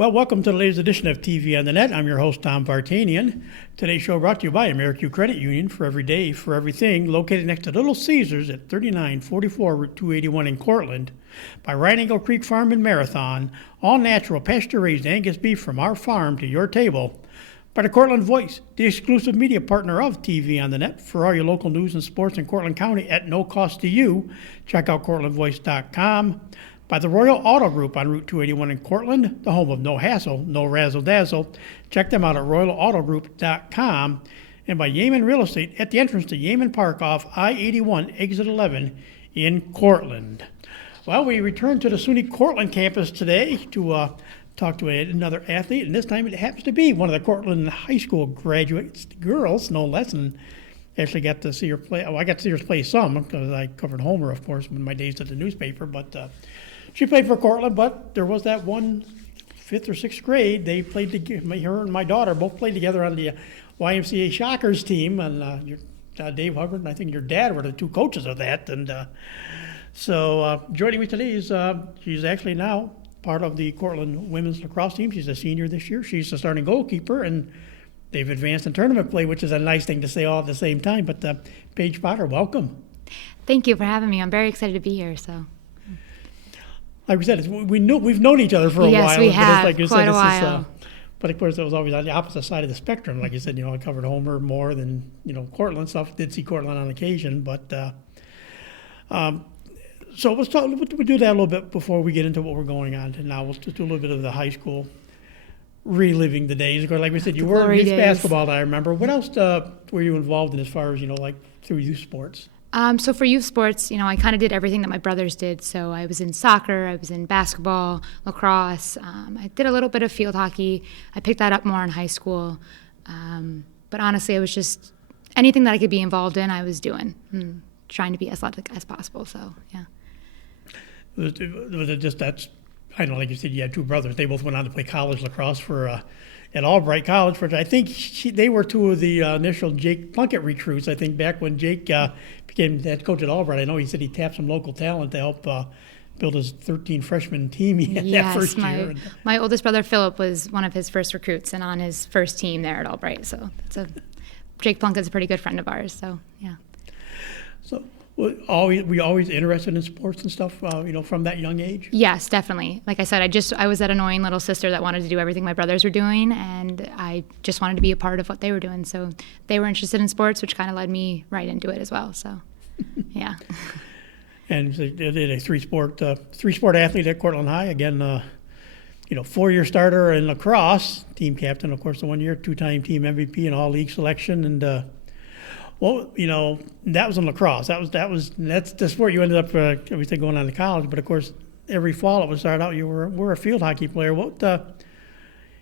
Well, welcome to the latest edition of TV on the Net. I'm your host, Tom Vartanian. Today's show brought to you by AmeriQ Credit Union, for every day, for everything, located next to Little Caesars at 3944 Route 281 in Cortland, by Right Angle Creek Farm and Marathon, all natural, pasture-raised Angus beef from our farm to your table, by the Cortland Voice, the exclusive media partner of TV on the Net, for all your local news and sports in Cortland County at no cost to you. Check out CortlandVoice.com. By the Royal Auto Group on Route 281 in Cortland, the home of no hassle, no razzle-dazzle. Check them out at RoyalAutoGroup.com. And by Yeaman Real Estate at the entrance to Yeaman Park off I-81, exit 11 in Cortland. Well, we return to the SUNY Cortland campus today to talk to another athlete, and this time it happens to be one of the Cortland High School graduates, girls, no less, and actually got to see her play. Oh, I got to see her play some because I covered Homer, of course, in my days at the newspaper, but she played for Cortland, but there was that one 5th or 6th grade. They played together. Her and my daughter both played together on the YMCA Shockers team, and Dave Hubbard and I think your dad were the two coaches of that. And so joining me today is she's actually now part of the Cortland women's lacrosse team. She's a senior this year. She's the starting goalkeeper, and they've advanced in tournament play, which is a nice thing to say all at the same time. But Paige Potter, welcome. Thank you for having me. I'm very excited to be here. So. Like we said, we've known each other for a while. Yes, we have, like quite a while. But of course, it was always on the opposite side of the spectrum. Like you said, I covered Homer more than, Cortland stuff. Did see Cortland on occasion, but so we'll do that a little bit before we get into what we're going on to now. We'll just do a little bit of the high school, reliving the days. Like we said, you were in youth basketball, I remember. What else were you involved in as far as, like through youth sports? So for youth sports, I kind of did everything that my brothers did. So I was in soccer, I was in basketball, lacrosse. I did a little bit of field hockey. I picked that up more in high school. But honestly, it was just anything that I could be involved in, I was doing, trying to be as athletic as possible. So, yeah. Was it just that's, I know, like you said, you had two brothers. They both went on to play college lacrosse for at Albright College, which I think they were two of the initial Jake Plunkett recruits. I think back when Jake became head coach at Albright, I know he said he tapped some local talent to help build his 13 freshman team that first year. My oldest brother Philip was one of his first recruits and on his first team there at Albright. So Jake Plunkett's a pretty good friend of ours. So yeah. So. Were you always interested in sports and stuff, from that young age? Yes, definitely. Like I said, I was that annoying little sister that wanted to do everything my brothers were doing, and I just wanted to be a part of what they were doing. So they were interested in sports, which kind of led me right into it as well. So, yeah. And so did a three-sport athlete at Cortland High. Again, 4-year starter in lacrosse, team captain, of course, the 1 year, 2-time team MVP and all-league selection, and well, that was in lacrosse. That's the sport you ended up obviously going on to college. But of course, every fall it would start out. You were a field hockey player. What got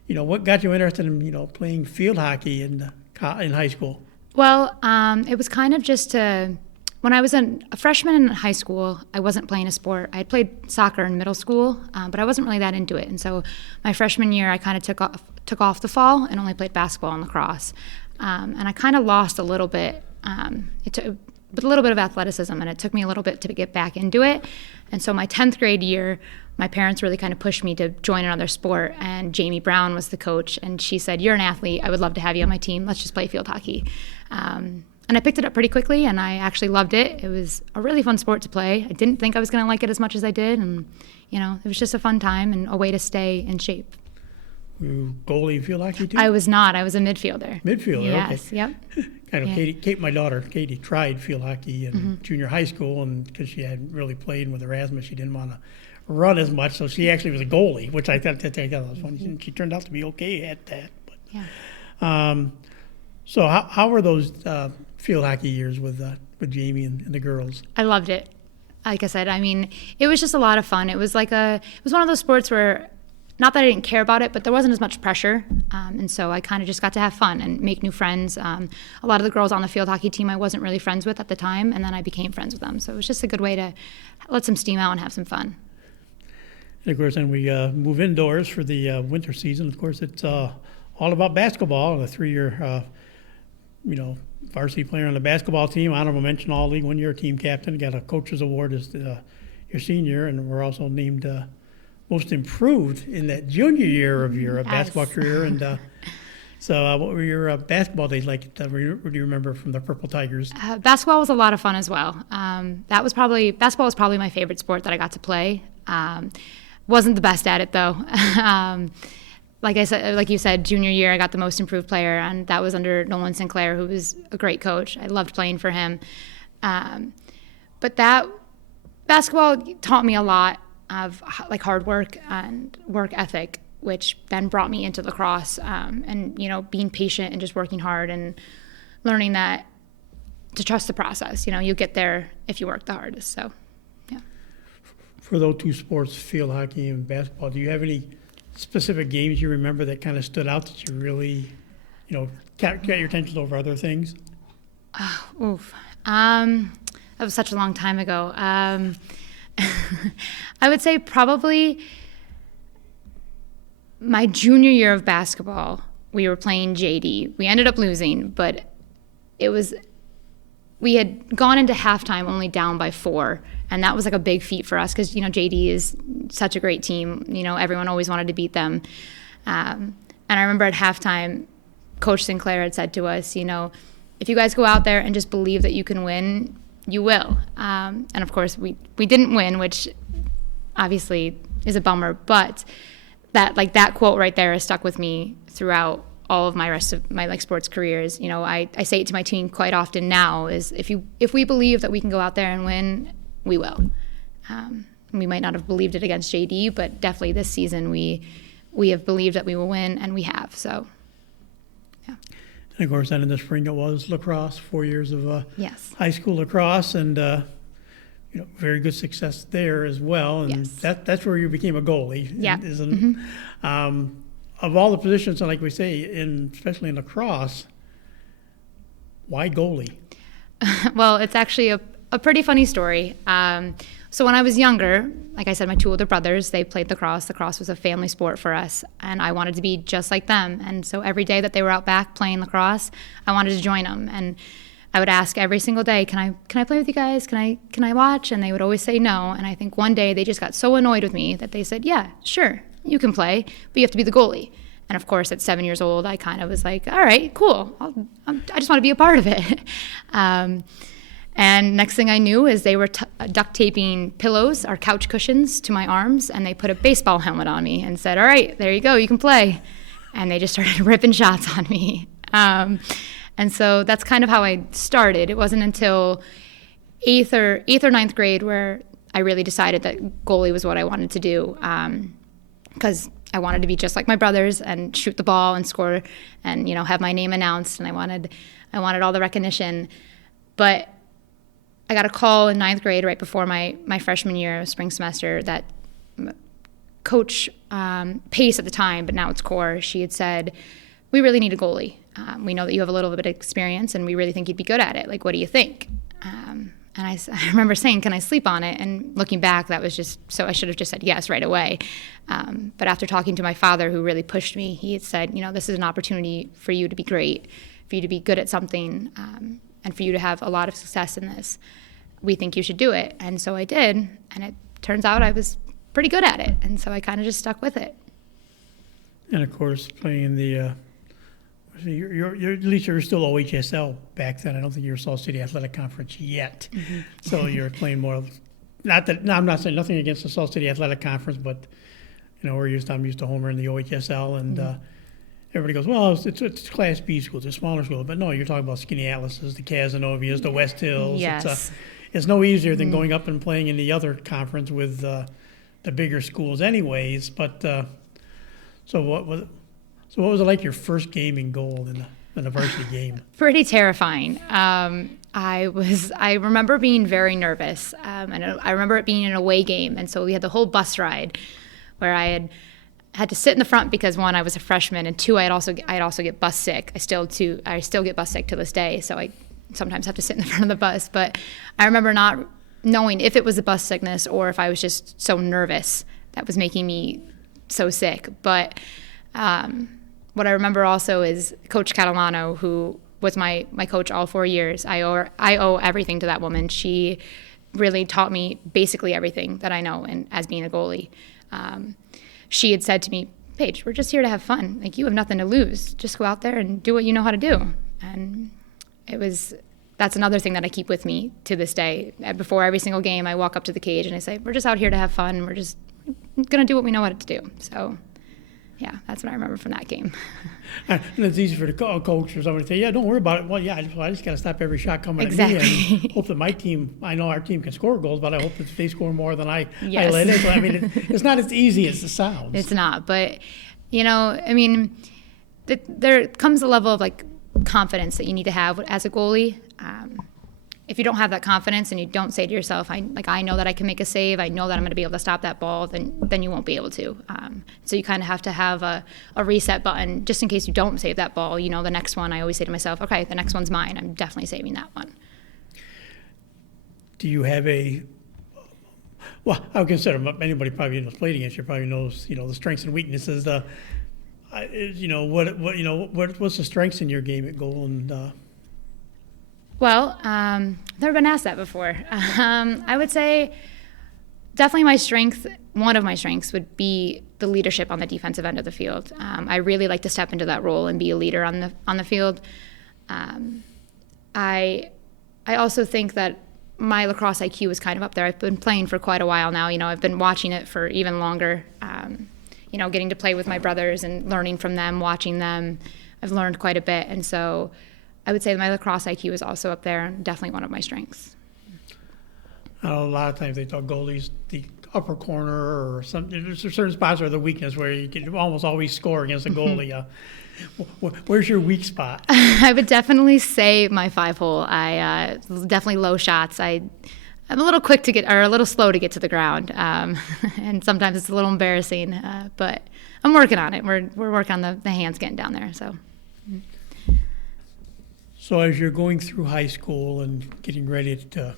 you interested in playing field hockey in high school? Well, it was kind of just when I was a freshman in high school, I wasn't playing a sport. I had played soccer in middle school, but I wasn't really that into it. And so my freshman year, I kind of took off the fall and only played basketball and lacrosse. And I kind of lost a little bit. It took a little bit of athleticism, and it took me a little bit to get back into it. And so my 10th grade year, my parents really kind of pushed me to join another sport, and Jamie Brown was the coach, and she said, "You're an athlete. I would love to have you on my team. Let's just play field hockey." And I picked it up pretty quickly, and I actually loved it. It was a really fun sport to play. I didn't think I was going to like it as much as I did, and it was just a fun time and a way to stay in shape. Were you goalie field hockey too? I was not. I was a midfielder. Midfielder, yes, okay. Yep. I know my daughter, Katie, tried field hockey in junior high school, and because she hadn't really played with Erasmus, she didn't want to run as much, so she actually was a goalie, which I thought was funny. And she turned out to be okay at that. But, yeah. So how were those field hockey years with Jamie and the girls? I loved it. Like I said, it was just a lot of fun. It was one of those sports where, not that I didn't care about it, but there wasn't as much pressure. And so I kind of just got to have fun and make new friends. A lot of the girls on the field hockey team I wasn't really friends with at the time, and then I became friends with them. So it was just a good way to let some steam out and have some fun. And of course, then we move indoors for the winter season. Of course, it's all about basketball. A 3-year, varsity player on the basketball team, honorable mention all-league 1-year team captain. Got a coach's award as your senior, and we're also named most improved in that junior year of your basketball career. And so what were your basketball days like? What do you remember from the Purple Tigers? Basketball was a lot of fun as well. Basketball was probably my favorite sport that I got to play. Wasn't the best at it though. Like you said, junior year I got the most improved player, and that was under Nolan Sinclair, who was a great coach. I loved playing for him. But that basketball taught me a lot of like hard work and work ethic, which then brought me into lacrosse, and being patient and just working hard and learning that to trust the process. You get there if you work the hardest. So, yeah. For those two sports, field hockey and basketball, do you have any specific games you remember that kind of stood out that you really, got your attention over other things? That was such a long time ago. I would say probably my junior year of basketball, we were playing JD. We ended up losing, but we had gone into halftime only down by 4, and that was like a big feat for us because, JD is such a great team. Everyone always wanted to beat them. And I remember at halftime, Coach Sinclair had said to us, if you guys go out there and just believe that you can win, you will. And of course, we didn't win, which obviously is a bummer. But that quote right there has stuck with me throughout all of my rest of my sports careers. I say it to my team quite often now: is if we believe that we can go out there and win, we will. We might not have believed it against JD, but definitely this season we have believed that we will win, and we have. So, yeah. And of course, then in the spring it was lacrosse, 4 years of yes. high school lacrosse, and very good success there as well. And yes. that's where you became a goalie, yeah. isn't it? Mm-hmm. Of all the positions, like we say, especially in lacrosse, why goalie? Well, it's actually a pretty funny story. So when I was younger, like I said, my 2 older brothers, they played lacrosse. Lacrosse was a family sport for us, and I wanted to be just like them. And so every day that they were out back playing lacrosse, I wanted to join them. And I would ask every single day, can I play with you guys? Can I watch? And they would always say no. And I think one day they just got so annoyed with me that they said, yeah, sure, you can play, but you have to be the goalie. And of course, at 7 years old, I kind of was like, all right, cool. I just want to be a part of it. And next thing I knew is they were duct taping pillows, our couch cushions, to my arms, and they put a baseball helmet on me and said, all right, there you go, you can play. And they just started ripping shots on me. And so that's kind of how I started. It wasn't until eighth or ninth grade where I really decided that goalie was what I wanted to do, because I wanted to be just like my brothers and shoot the ball and score and have my name announced, and I wanted all the recognition. But I got a call in ninth grade right before my freshman year, spring semester, that Coach Pace at the time, but now it's Core, she had said, we really need a goalie. We know that you have a little bit of experience, and we really think you'd be good at it. Like, what do you think? And I remember saying, can I sleep on it? And looking back, that was just, so I should have just said yes right away. But after talking to my father, who really pushed me, he had said, this is an opportunity for you to be great, for you to be good at something, and for you to have a lot of success in this. We think you should do it. And so I did, and it turns out I was pretty good at it. And so I kind of just stuck with it. And of course, playing in the, you're at least you're still OHSL back then. I don't think you were Salt City Athletic Conference yet. Mm-hmm. So you're playing more, I'm not saying nothing against the Salt City Athletic Conference, but, I'm used to Homer in the OHSL, and mm-hmm. Everybody goes, well, it's Class B schools, it's smaller schools. But no, you're talking about Skinny Atlases, the Casanovias, the West Hills. Yes. It's no easier than going up and playing in the other conference with the bigger schools anyways. But so what was it like your first game in goal in the varsity game? Pretty terrifying. I remember being very nervous, and I remember it being an away game. And so we had the whole bus ride where I had to sit in the front because, 1, I was a freshman, and 2, I'd also get bus sick. I still get bus sick to this day, so I sometimes have to sit in the front of the bus. But I remember not knowing if it was the bus sickness or if I was just so nervous that was making me so sick. But what I remember also is Coach Catalano, who was my coach all 4 years. I owe everything to that woman. She really taught me basically everything that I know as being a goalie. She had said to me, Paige, we're just here to have fun. Like, you have nothing to lose. Just go out there and do what you know how to do. And that's another thing that I keep with me to this day. Before every single game, I walk up to the cage and I say, we're just out here to have fun. We're just going to do what we know how to do. So, yeah, that's what I remember from that game. And it's easy for the coach or somebody to say, yeah, don't worry about it. Well, yeah, I just got to stop every shot coming Exactly. at me and hope that my team, I know our team can score goals, but I hope that they score more than I Yes. let in. So, I mean, it's not as easy as it sounds. It's not. But, I mean, there comes a level of, like, confidence that you need to have as a goalie. If you don't have that confidence and you don't say to yourself, I know that I can make a save, I know that I'm going to be able to stop that ball, then you won't be able to. So you kind of have to have a reset button just in case you don't save that ball. The next one, I always say to myself, okay, the next one's mine. I'm definitely saving that one. Do you have well, I would consider anybody probably who's played against you probably knows, the strengths and weaknesses. What's the strengths in your game at goal? And Well, never been asked that before. I would say definitely one of my strengths would be the leadership on the defensive end of the field. I really like to step into that role and be a leader on the field. I also think that my lacrosse IQ is kind of up there. I've been playing for quite a while now. I've been watching it for even longer. Getting to play with my brothers and learning from them, watching them. I've learned quite a bit, and so I would say my lacrosse IQ is also up there, and definitely one of my strengths. I know a lot of times they talk goalies, the upper corner or something. There's certain spots are the weakness where you can almost always score against a goalie. Where's your weak spot? I would definitely say my 5-hole. I definitely low shots. I'm a little a little slow to get to the ground, and sometimes it's a little embarrassing. But I'm working on it. We're working on the hands getting down there. So as you're going through high school and getting ready to,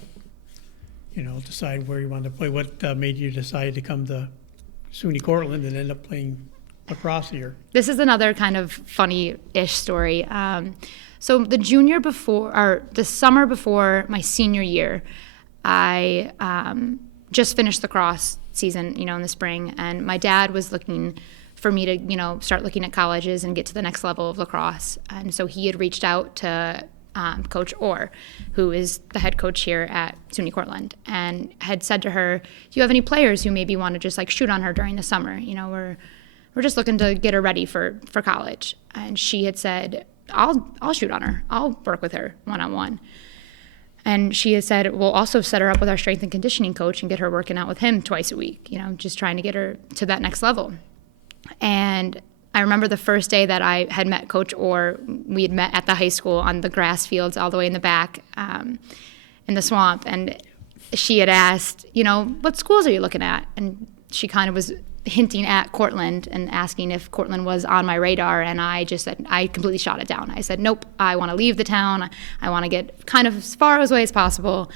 decide where you want to play, what made you decide to come to SUNY Cortland and end up playing lacrosse here? This is another kind of funny-ish story. So the summer before my senior year, I just finished lacrosse season, in the spring, and my dad was looking for me to, start looking at colleges and get to the next level of lacrosse. And so he had reached out to Coach Orr, who is the head coach here at SUNY Cortland, and had said to her, do you have any players who maybe want to just shoot on her during the summer? We're just looking to get her ready for college. And she had said, I'll shoot on her. I'll work with her one-on-one. And she had said, we'll also set her up with our strength and conditioning coach and get her working out with him twice a week, just trying to get her to that next level. And I remember the first day that I had met Coach Orr, we had met at the high school on the grass fields all the way in the back in the swamp. And she had asked, what schools are you looking at? And she kind of was hinting at Cortland and asking if Cortland was on my radar. And I just said, I completely shot it down. I said, nope, I want to leave the town. I want to get kind of as far away as possible.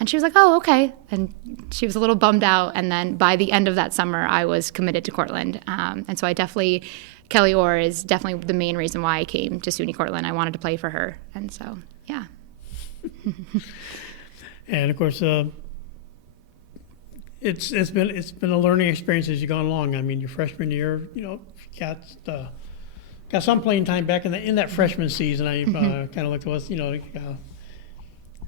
And she was like, oh, okay. And she was a little bummed out. And then by the end of that summer, I was committed to Cortland. And so Kelly Orr is definitely the main reason why I came to SUNY Cortland. I wanted to play for her. And so, yeah. And of course, it's been a learning experience as you've gone along. I mean, your freshman year, got some playing time back in that freshman season. I kind of looked at us,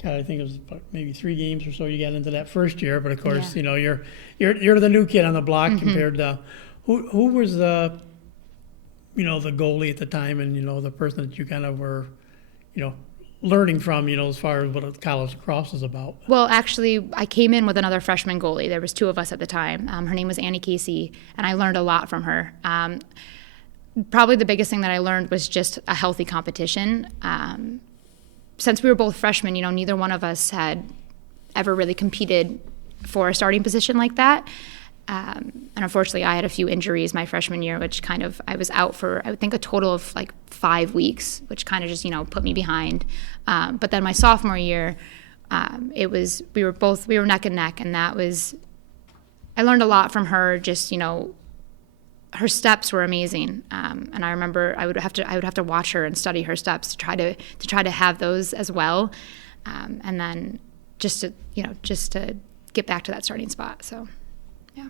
I think it was about maybe 3 games or so you got into that first year. But of course, you're the new kid on the block compared to who was the goalie at the time, and the person that you kind of were, learning from, as far as what college lacrosse is about. Well, actually, I came in with another freshman goalie. There was 2 of us at the time. Her name was Annie Casey, and I learned a lot from her. Probably the biggest thing that I learned was just a healthy competition. Since we were both freshmen, neither one of us had ever really competed for a starting position like that. And unfortunately, I had a few injuries my freshman year, which I was out for, I think, a total of 5 weeks, which kind of just, put me behind. But then my sophomore year, we were neck and neck, and I learned a lot from her. Just, her steps were amazing, and I remember I would have to watch her and study her steps to try to have those as well, and then just to get back to that starting spot. So, yeah.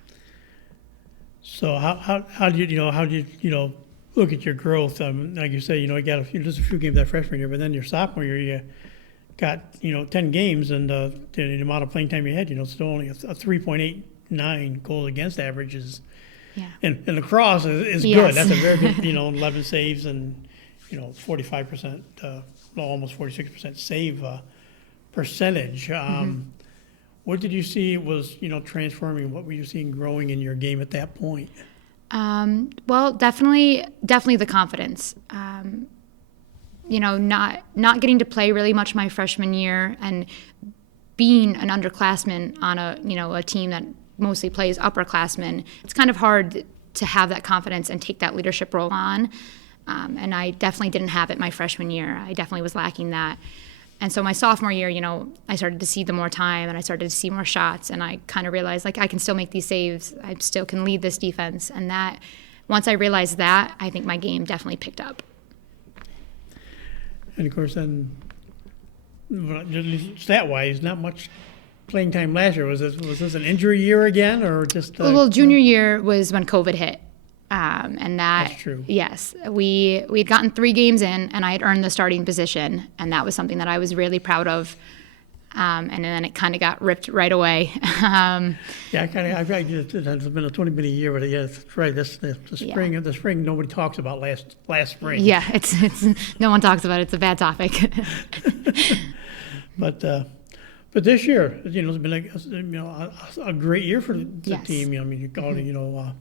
So how did you look at your growth? Like you say, you got just a few games that freshman year, but then your sophomore year, you got 10 games, and the amount of playing time you had, still only a 3.89 goals against average is, Yeah. and lacrosse is Yes. good. That's a very good 11 saves and 45%, almost 46% save percentage. What did you see was transforming? What were you seeing growing in your game at that point? Well, definitely the confidence. Not getting to play really much my freshman year, and being an underclassman on a team that mostly plays upperclassmen, it's kind of hard to have that confidence and take that leadership role on. And I definitely didn't have it my freshman year. I definitely was lacking that. And so my sophomore year, I started to see the more time, and I started to see more shots, and I kind of realized, like, I can still make these saves. I still can lead this defense. And that, once I realized that, I think my game definitely picked up. And of course, then stat-wise, not much playing time last year. Was this an injury year again, or just? Well, junior year was when COVID hit. And That's true. Yes, we had gotten 3 games in, and I had earned the starting position, and that was something that I was really proud of. And then it kind of got ripped right away. Yeah, it's been a year, but yeah, it's right. The spring nobody talks about last spring. Yeah, it's no one talks about it. It's a bad topic. But this year, it's been a great year for the Yes. team. You called it,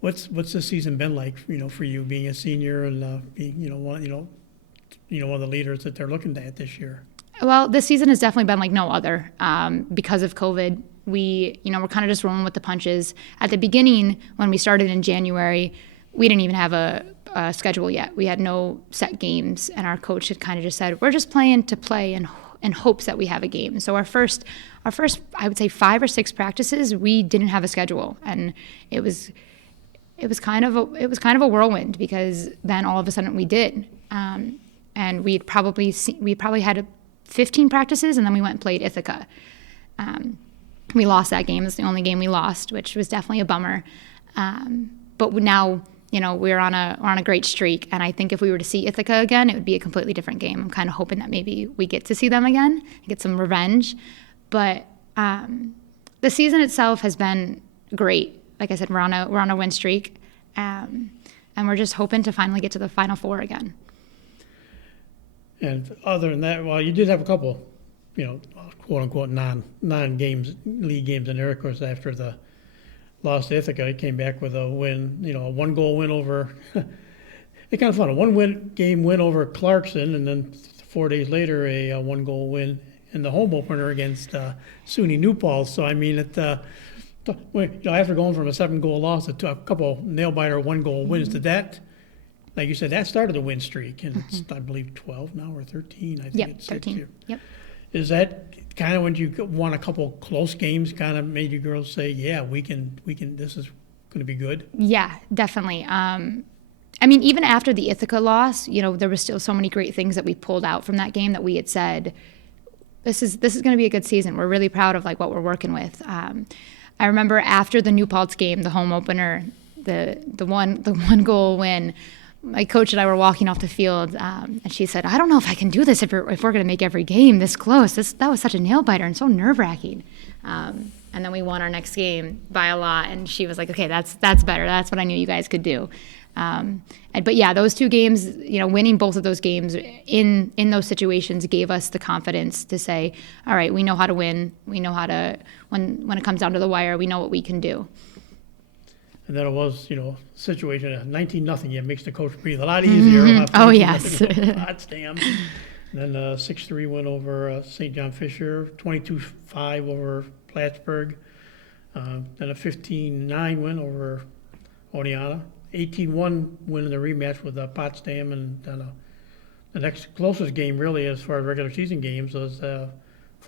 What's the season been like, for you being a senior and being one of the leaders that they're looking at this year? Well, this season has definitely been like no other. Because of COVID, we're kind of just rolling with the punches. At the beginning, when we started in January, we didn't even have a schedule yet. We had no set games, and our coach had kind of just said, we're just playing to play in hopes that we have a game. So our first, I would say 5 or 6 practices, we didn't have a schedule, and it was kind of a whirlwind, because then all of a sudden we did, and we probably had 15 practices, and then we went and played Ithaca. We lost that game. It's the only game we lost, which was definitely a bummer. But now we're on a great streak, and I think if we were to see Ithaca again, it would be a completely different game. I'm kind of hoping that maybe we get to see them again, get some revenge. But the season itself has been great. Like I said, we're on a win streak, and we're just hoping to finally get to the Final Four again. And other than that, well, you did have a couple, quote unquote non-games, league games in there. Of course, after the loss to Ithaca, it came back with a win, a 1-goal win over. It's kind of fun, a 1-game win over Clarkson, and then 4 days later, a 1-goal win in the home opener against SUNY New Paltz. So I mean, after going from a 7-goal loss to a couple nail-biter 1-goal wins, did that, like you said, that started the win streak, and it's, I believe, 12 now or 13. I think Yep, it's 13. Yep. Is that kind of when you won a couple close games, kind of made you girls say, yeah, we can, this is going to be good? Yeah, definitely. Even after the Ithaca loss, there were still so many great things that we pulled out from that game that we had said, this is going to be a good season. We're really proud of what we're working with. I remember after the New Paltz game, the home opener, the 1-goal win, my coach and I were walking off the field, and she said, I don't know if I can do this if we're going to make every game this close. That was such a nail-biter and so nerve-wracking. And then we won our next game by a lot, and she was like, okay, that's better. That's what I knew you guys could do. But yeah, those 2 games, winning both of those games in those situations gave us the confidence to say, all right, we know how to win. We know how to, when it comes down to the wire, we know what we can do. And then it was, situation at 19-0. Yeah, makes the coach breathe a lot easier. Oh, yes. Potsdam. Then a 6-3 win over St. John Fisher, 22-5 over Plattsburgh. Then a 15-9 win over Oneonta. 18-1 win in the rematch with Potsdam, and then the next closest game, really, as far as regular season games, was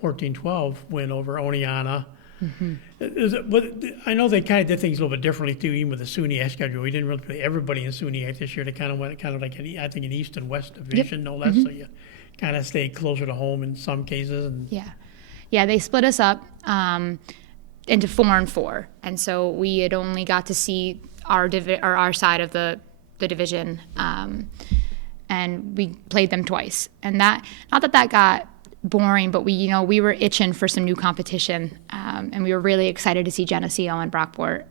14-12 win over Oneonta. I know they kind of did things a little bit differently too, even with the SUNY schedule. We didn't really play everybody in SUNY this year. They kind of went like I think an East and West division, no less. So you kind of stayed closer to home in some cases. And Yeah, they split us up. into 4-4, and so we had only got to see our side of the division, and we played them twice. And that, not that got boring, but we were itching for some new competition, and we were really excited to see Geneseo and Brockport.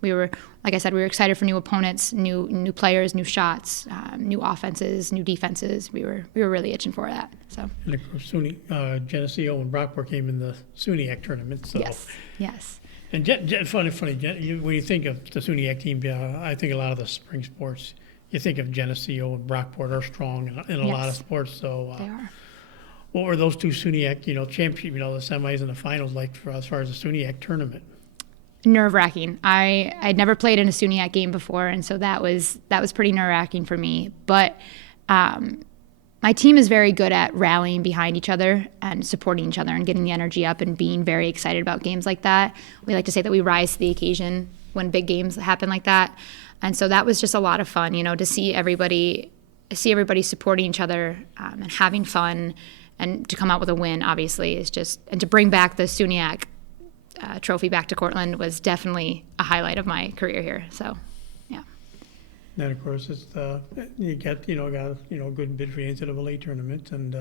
We were, like I said, we were excited for new opponents, new players, new shots, new offenses, new defenses. We were really itching for that. So. And of course, SUNY, Geneseo and Brockport came in the SUNY tournament. So. Yes. And funny, when you think of the SUNY team, I think a lot of the spring sports, you think of Geneseo and Brockport are strong in a lot of sports. So they are. What were those two SUNY championship, the semis and the finals like as far as the SUNY tournament? Nerve-wracking. I'd never played in a SUNY game before, and so that was pretty nerve-wracking for me. But my team is very good at rallying behind each other and supporting each other and getting the energy up and being very excited about games like that. We like to say that we rise to the occasion when big games happen like that. And so that was just a lot of fun, to see everybody supporting each other and having fun, and to come out with a win, obviously, is just, and to bring back the SUNY trophy back to Cortland was definitely a highlight of my career here. So, yeah. Then of course it's you got a good bid for the NCAA tournament, and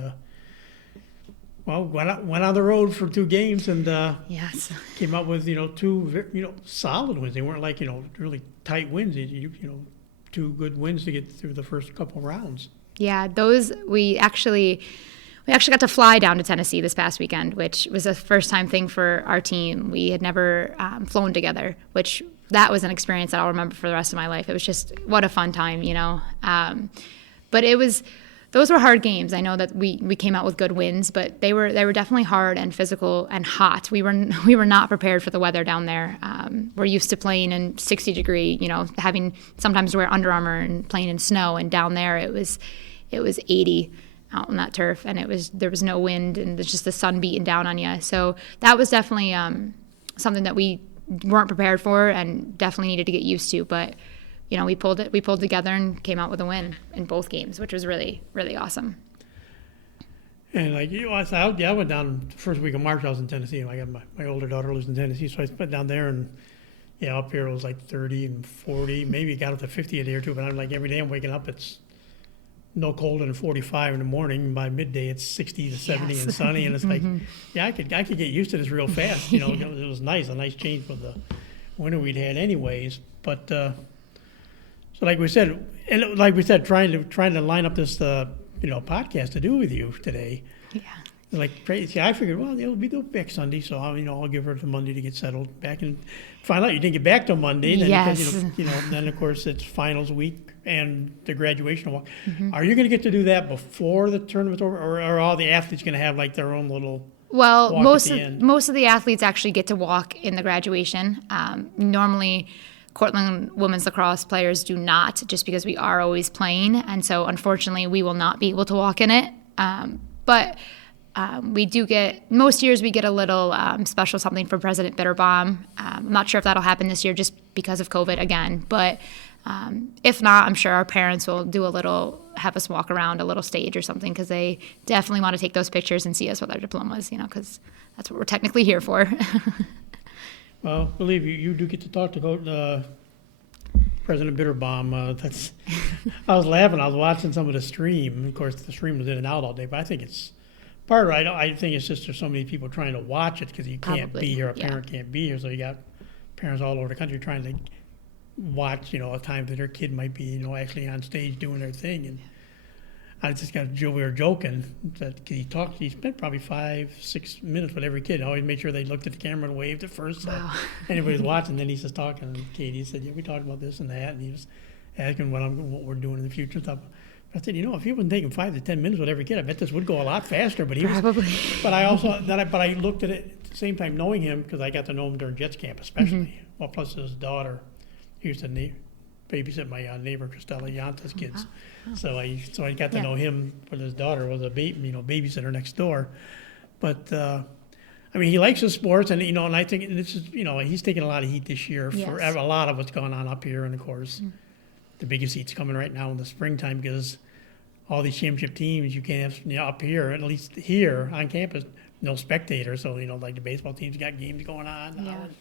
went on the road for 2 games and yes, came up with 2 solid wins. They weren't like really tight wins. 2 good wins to get through the first couple rounds. Yeah, those we actually got to fly down to Tennessee this past weekend, which was a first-time thing for our team. We had never flown together, which that was an experience that I'll remember for the rest of my life. It was just, what a fun time, But those were hard games. I know that we came out with good wins, but they were definitely hard and physical and hot. We were not prepared for the weather down there. We're used to playing in 60-degree, having sometimes to wear Under Armour and playing in snow, and down there it was 80. Out on that turf, and there was no wind, and there's just the sun beating down on you. So that was definitely something that we weren't prepared for and definitely needed to get used to. But we pulled together and came out with a win in both games, which was really, really awesome. And I went down the first week of March. I was in Tennessee. I got my older daughter lives in Tennessee, so I went down there, and up here it was like 30 and 40, maybe it got up to 50 a day or two. But I'm like, every day I'm waking up, it's no colder than 45 in the morning. By midday, it's 60 to 70 and sunny, and it's like, I could get used to this real fast. It was a nice change from the winter we'd had, anyways. But so, like we said, trying to line up this podcast to do with you today. Yeah. Like crazy. I figured, it'll be the next Sunday, so I'll give her the Monday to get settled back, and find out you didn't get back till Monday. Then yes. Then of course it's finals week and the graduation walk. Mm-hmm. Are you going to get to do that before the tournament's over, or are all the athletes going to have like their own little? Well, most of the athletes actually get to walk in the graduation. Normally, Cortland women's lacrosse players do not, just because we are always playing, and so unfortunately we will not be able to walk in it. But we do get, most years we get a little special something for President Bitterbaum. I'm not sure if that'll happen this year just because of COVID again, but if not, I'm sure our parents will have us walk around a little stage or something, because they definitely want to take those pictures and see us with our diplomas, because that's what we're technically here for. Well, believe you do get to talk to President Bitterbaum. I was laughing. I was watching some of the stream. Of course, the stream was in and out all day, but I think it's part of it. I think it's just there's so many people trying to watch it because you can't be here. A parent can't be here, so you got parents all over the country trying to watch. A time that their kid might be, actually on stage doing their thing. And I just we were joking that he spent probably 5-6 minutes with every kid. I always made sure they looked at the camera and waved at first. So wow. Anybody was watching, then he's just talking. And Katie said, we talked about this and that, and he was asking what we're doing in the future and stuff. I said, if you've been taking 5 to 10 minutes with every kid, I bet this would go a lot faster. But probably. But I also I looked at it at the same time, knowing him, because I got to know him during Jets camp, especially. Mm-hmm. Well, plus his daughter used to babysit my neighbor Christella Yanta's kids. Oh. So I got to know him when his daughter was a babysitter next door. But he likes the sports, and and I think this is he's taking a lot of heat this year for a lot of what's going on up here, and of course. Mm-hmm. The biggest heat's coming right now in the springtime, because all these championship teams you can't have up here, at least here on campus, no spectators. So, like the baseball teams got games going on. Yeah. And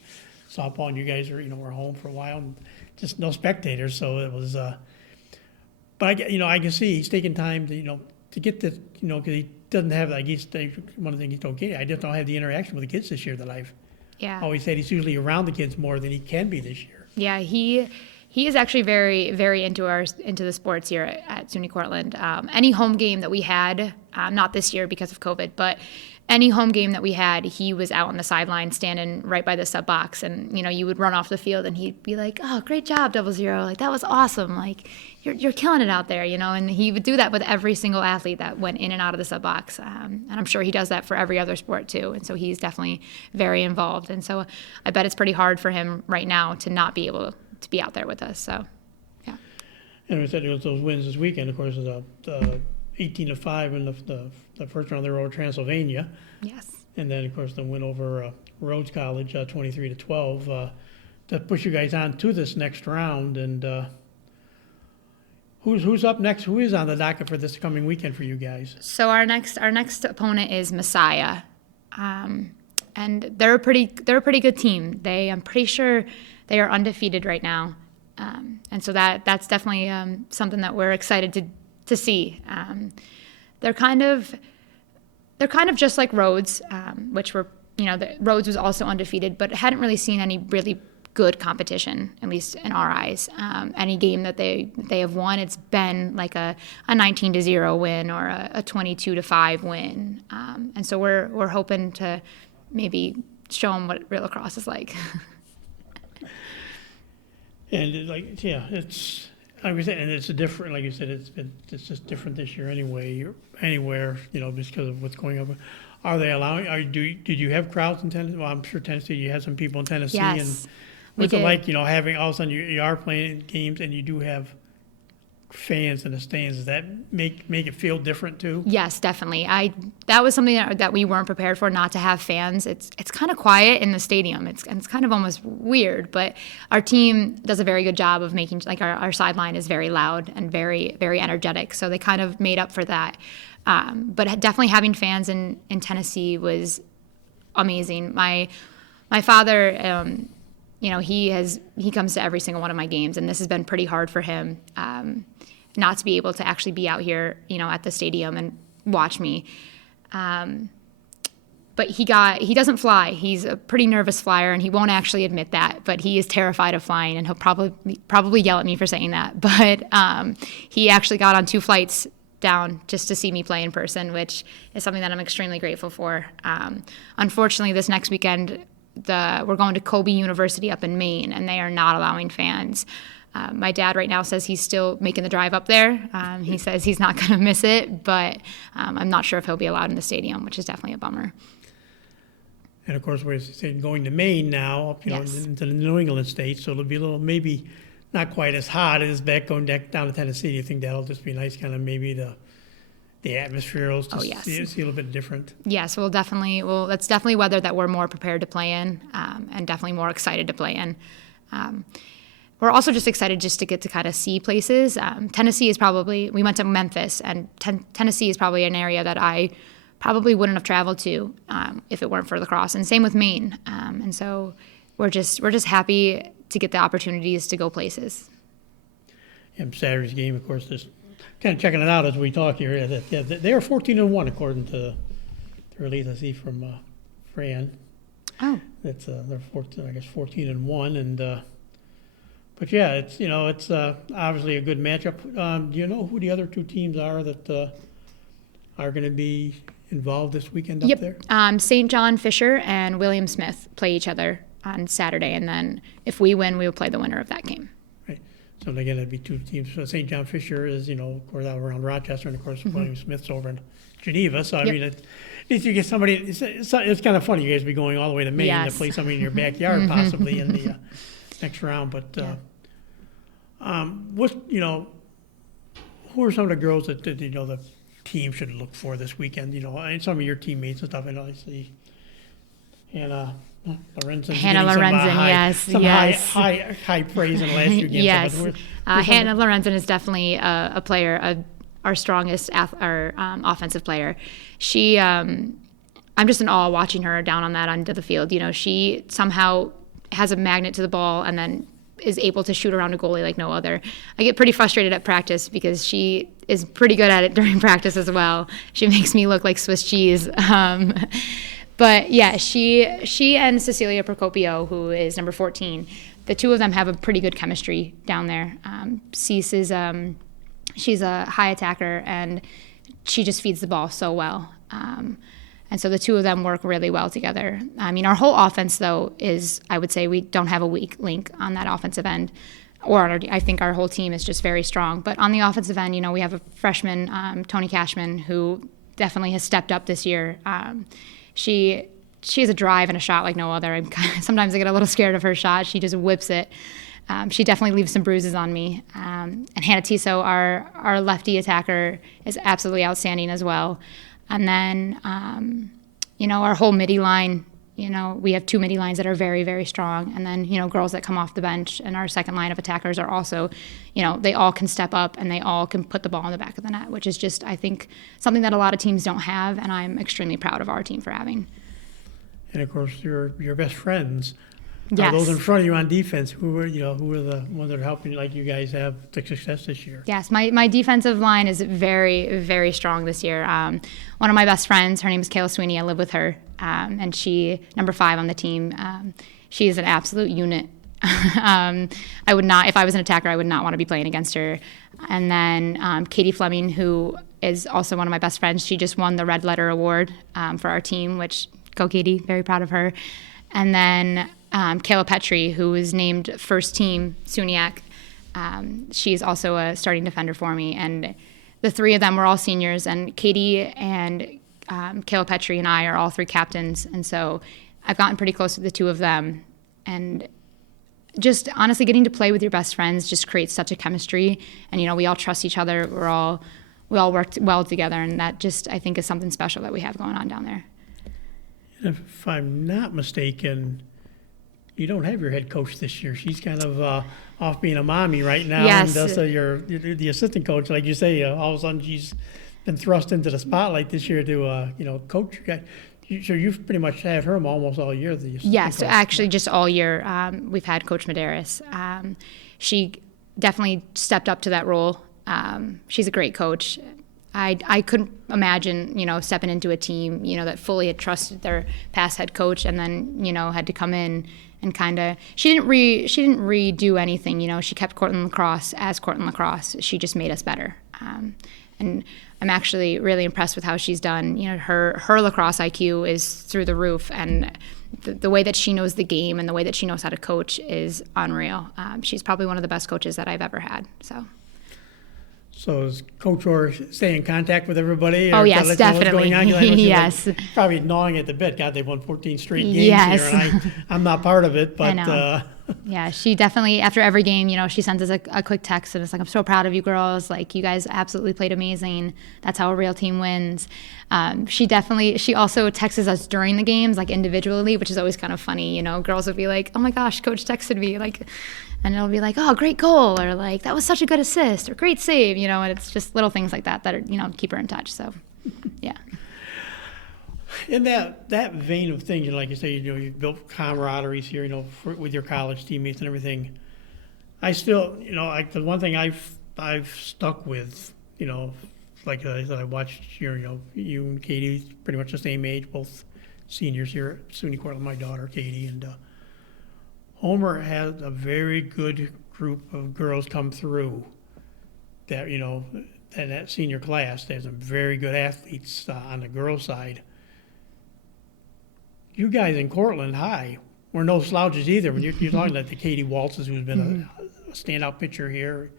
softball, and you guys were home for a while, and just no spectators. So it was, but I can see he's taking time to get this, because he doesn't have, one of the things he told Katie, I just don't have the interaction with the kids this year that I've always said. He's usually around the kids more than he can be this year. Yeah, he is actually very, very into the sports here at SUNY Cortland. Any home game that we had, not this year because of COVID, but any home game that we had, he was out on the sideline standing right by the sub box, and you would run off the field and he'd be like, "Oh, great job, 00! Like that was awesome! Like you're killing it out there, And he would do that with every single athlete that went in and out of the sub box, and I'm sure he does that for every other sport too. And so he's definitely very involved. And so I bet it's pretty hard for him right now to not be able to be out there with us. So, yeah. And we said it was those wins this weekend. Of course, the 18-5 in the first round there over Transylvania. Yes. And then, of course, the win over Rhodes College, 23-12, to push you guys on to this next round. And who's up next? Who is on the docket for this coming weekend for you guys? So our next opponent is Messiah, and they're a pretty good team. I'm pretty sure they are undefeated right now, and so that's definitely something that we're excited to see. They're kind of just like Rhodes, which were Rhodes was also undefeated, but hadn't really seen any really good competition, at least in our eyes. Any game that they have won, it's been like a 19-0 win or a 22-5 win, and so we're hoping to maybe show them what real lacrosse is like. And it's like we said, and it's a different. Like you said, it's just different this year anyway. Anywhere, just because of what's going on. Are they allowing? Did you have crowds in Tennessee? Well, I'm sure Tennessee. You had some people in Tennessee. Yes, and what's it like? Having all of a sudden you are playing games and you do have fans in the stands. Does that make it feel different too? Yes, definitely. That was something that we weren't prepared for, not to have fans. It's kind of quiet in the stadium. It's kind of almost weird, but our team does a very good job of making our sideline is very loud and very, very energetic. So they kind of made up for that. But definitely having fans in Tennessee was amazing. My father, he comes to every single one of my games, and this has been pretty hard for him. Not to be able to actually be out here, at the stadium and watch me. But he doesn't fly. He's a pretty nervous flyer, and he won't actually admit that, but he is terrified of flying, and he'll probably yell at me for saying that. But he actually got on 2 flights down just to see me play in person, which is something that I'm extremely grateful for. Unfortunately, this next weekend, we're going to Kobe University up in Maine, and they are not allowing fans. My dad right now says he's still making the drive up there. He says he's not going to miss it, but I'm not sure if he'll be allowed in the stadium, which is definitely a bummer. And of course, we're going to Maine now, Yes. into the New England states, so it'll be a little, maybe not quite as hot as going down to Tennessee. Do you think that'll just be nice, kind of maybe the atmosphere will just see a little bit different? Yes, that's definitely weather that we're more prepared to play in, and definitely more excited to play in. We're also just excited just to get to kind of see places. Tennessee is we went to Memphis, and Tennessee is probably an area that I probably wouldn't have traveled to if it weren't for lacrosse, and same with Maine. And so we're just happy to get the opportunities to go places. And Saturday's game, of course, just kind of checking it out as we talk here. They are 14-1 according to the release I see from Fran. Oh, They're 14-1, and but yeah, it's obviously a good matchup. Do you know who the other 2 teams are that are going to be involved this weekend up there? St. John Fisher and William Smith play each other on Saturday, and then if we win, we will play the winner of that game. Right. So again, it'd be 2 teams. So St. John Fisher is, of course, out around Rochester, and of course, William Smith's over in Geneva. So I mean, at least you get somebody. It's kind of funny. You guys be going all the way to Maine to play somebody in your backyard, possibly in the next round. But who are some of the girls that the team should look for this weekend? And some of your teammates and stuff. And I see Hannah Lorenzen. Yes. High praise in the last few games. Yes. Hannah Lorenzen is definitely a player, our strongest offensive player. She I'm just in awe watching her down on that end of the field. She somehow has a magnet to the ball and then is able to shoot around a goalie like no other. I get pretty frustrated at practice because she is pretty good at it during practice as well. She makes me look like Swiss cheese. But yeah, she and Cecilia Procopio, who is number 14, the two of them have a pretty good chemistry down there. Cease is she's a high attacker and she just feeds the ball so well. And so the two of them work really well together. I mean, our whole offense, though, I would say we don't have a weak link on that offensive end. I think our whole team is just very strong. But on the offensive end, we have a freshman, Toni Cashman, who definitely has stepped up this year. She has a drive and a shot like no other. Sometimes I get a little scared of her shot. She just whips it. She definitely leaves some bruises on me. And Hannah Tiso, our lefty attacker, is absolutely outstanding as well. And then, our whole midi line, we have two midi lines that are very, very strong. And then, girls that come off the bench and our second line of attackers are also, they all can step up and they all can put the ball in the back of the net, which is just, I think, something that a lot of teams don't have. And I'm extremely proud of our team for having. And, of course, your best friends. Yes. Those in front of you on defense, who are the ones that are helping you guys have the success this year? Yes, my defensive line is very, very strong this year. One of my best friends, her name is Kayla Sweeney. I live with her, and she, number 5 on the team. She is an absolute unit. I would not, if I was an attacker, I would not want to be playing against her. And then Katie Fleming, who is also one of my best friends. She just won the Red Letter Award for our team, which, go Katie, very proud of her. And then Kayla Petrie, who was named first team SUNY. She's also a starting defender for me. And the three of them were all seniors. And Katie and Kayla Petrie and I are all 3 captains. And so I've gotten pretty close with the two of them. And just honestly getting to play with your best friends just creates such a chemistry. And, we all trust each other. We all work well together. And that just, I think, is something special that we have going on down there. And if I'm not mistaken, you don't have your head coach this year. She's kind of off being a mommy right now. Yes. And so you're the assistant coach, like you say, all of a sudden she's been thrust into the spotlight this year to, coach. So you've pretty much had her almost all year. The assistant yes, coach. Actually just all year we've had Coach Medeiros. She definitely stepped up to that role. She's a great coach. I couldn't imagine, stepping into a team, that fully had trusted their past head coach and then, had to come in and kind of, she didn't redo anything, she kept Cortland Lacrosse as Cortland Lacrosse. She just made us better. And I'm actually really impressed with how she's done. Her lacrosse IQ is through the roof, and the way that she knows the game and the way that she knows how to coach is unreal. She's probably one of the best coaches that I've ever had, so. So does Coach Orr stay in contact with everybody? Oh, yes, definitely. Yes. Probably gnawing at the bit. God, they've won 14 straight games yes. here, and I'm not part of it. But I know. Yeah, she definitely, after every game, she sends us a quick text, and it's like, I'm so proud of you girls. Like, you guys absolutely played amazing. That's how a real team wins. She also texts us during the games, like individually, which is always kind of funny. Girls will be like, oh my gosh, Coach texted me. And it'll be like, oh, great goal, or like, that was such a good assist, or great save, and it's just little things like that are, keep her in touch. So, yeah. In that vein of things, like you say, you've built camaraderies here, with your college teammates and everything. I still, the one thing I've stuck with, like I said, I watched you and Katie, pretty much the same age, both seniors here at SUNY Cortland, my daughter, Katie, and Homer has a very good group of girls come through that, in that senior class. There's some very good athletes on the girls' side. You guys in Cortland High were no slouches either. When you're talking about the Katie Waltzes, who's been a standout pitcher here,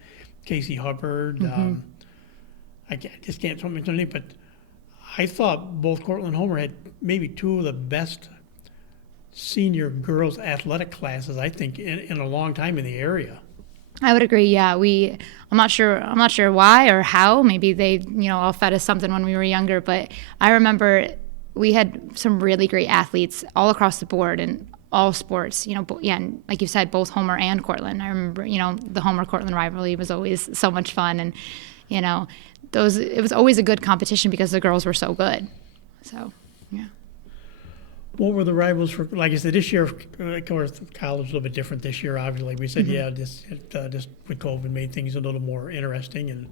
Casey Hubbard. I just can't tell me her name, but I thought both Cortland and Homer had maybe 2 of the best senior girls athletic classes, I think, in a long time in the area. I would agree. Yeah, I'm not sure why or how. Maybe they, all fed us something when we were younger. But I remember we had some really great athletes all across the board in all sports. And like you said, both Homer and Cortland. I remember, the Homer-Cortland rivalry was always so much fun, and it was always a good competition because the girls were so good. So, yeah. What were the rivals for, like I said, this year, of course, college is a little bit different this year, obviously. We said, this with COVID made things a little more interesting and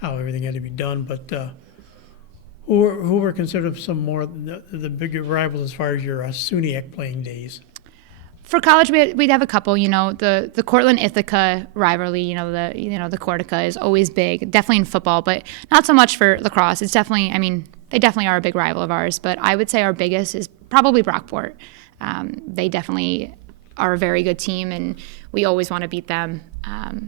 how everything had to be done. But who were considered some more the bigger rivals as far as your SUNY playing days? For college, we'd have a couple. The Cortland Ithaca rivalry. The Cortica is always big, definitely in football, but not so much for lacrosse. It's definitely, they definitely are a big rival of ours. But I would say our biggest is probably Brockport. They definitely are a very good team, and we always want to beat them.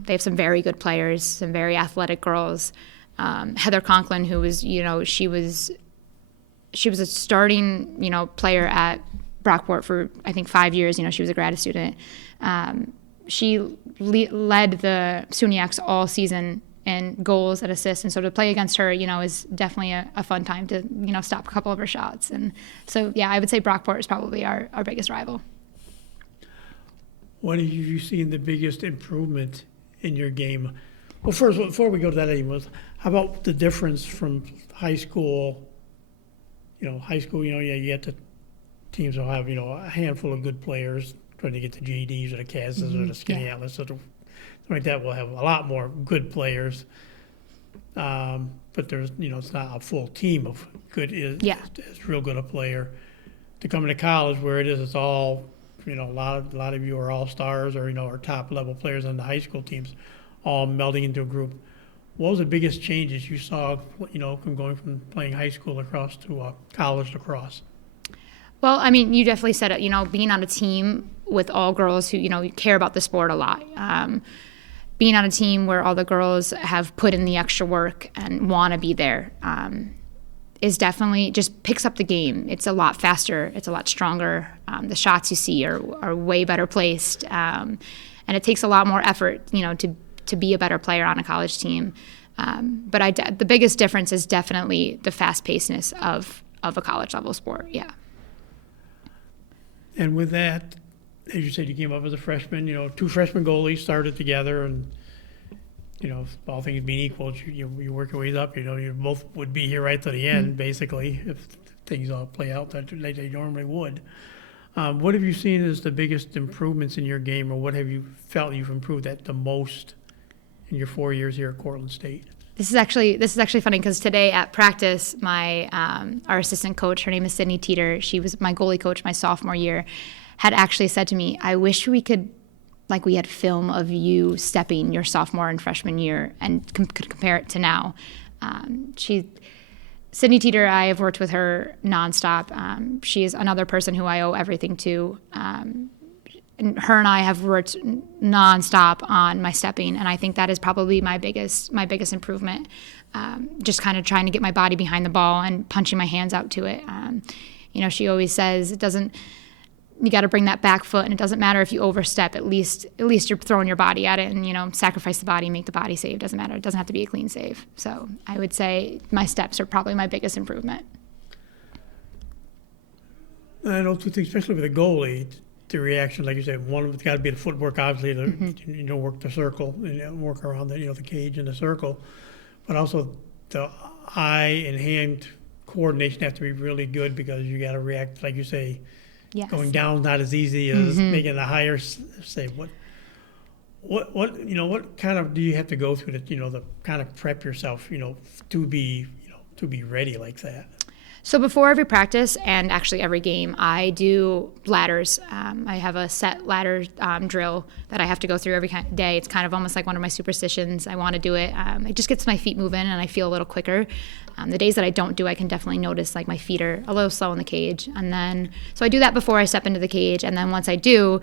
They have some very good players, some very athletic girls. Heather Conklin, who was, she was a starting, player at Brockport for, I think, 5 years. She was a grad student. She led the SUNYX all season in goals and assists. And so to play against her, is definitely a fun time to, stop a couple of her shots. And so, yeah, I would say Brockport is probably our biggest rival. What have you seen the biggest improvement in your game? Well, first, before we go to that, how about the difference from high school? You get the teams will have, a handful of good players trying to get the GDs or the Casas or the Skinny Atlas. Something like that will have a lot more good players. But there's, it's not a full team of good. It's real good a player. To come into college where it's all, a lot of you are all-stars or, are top-level players on the high school teams all melding into a group. What was the biggest changes you saw, from going from playing high school lacrosse to college lacrosse? Well, you definitely said it, being on a team with all girls who, care about the sport a lot. Being on a team where all the girls have put in the extra work and want to be there is definitely just picks up the game. It's a lot faster. It's a lot stronger. The shots you see are way better placed. And it takes a lot more effort, to be a better player on a college team. But the biggest difference is definitely the fast-pacedness of a college-level sport, yeah. And with that, as you said, you came up as a freshman. Two freshman goalies started together, and all things being equal, you work your ways up. You both would be here right to the end, basically, if things all play out that they normally would. What have you seen as the biggest improvements in your game, or what have you felt you've improved at the most in your 4 years here at Cortland State? This is actually funny because today at practice, our assistant coach, her name is Sydney Teeter, she was my goalie coach my sophomore year, had actually said to me, I wish we had film of you stepping your sophomore and freshman year and could compare it to now. Sydney Teeter, I have worked with her nonstop. She is another person who I owe everything to. And her and I have worked nonstop on my stepping, and I think that is probably my biggest improvement. Just kind of trying to get my body behind the ball and punching my hands out to it. She always says you got to bring that back foot, and it doesn't matter if you overstep. At least you're throwing your body at it, and sacrifice the body, make the body save. Doesn't matter. It doesn't have to be a clean save. So I would say my steps are probably my biggest improvement. I know two things, especially with a goalie. The reaction, like you said, one of it's got to be the footwork, obviously, work the circle and work around the cage and the circle, but also the eye and hand coordination have to be really good because you got to react, like you say. Yes. Going down is not as easy as making a higher save. What kind of do you have to go through to kind of prep yourself to be ready like that? So before every practice and actually every game, I do ladders. I have a set ladder drill that I have to go through every day. It's kind of almost like one of my superstitions. I want to do it. It just gets my feet moving and I feel a little quicker. The days that I don't do, I can definitely notice like my feet are a little slow in the cage. And then, so I do that before I step into the cage. And then once I do,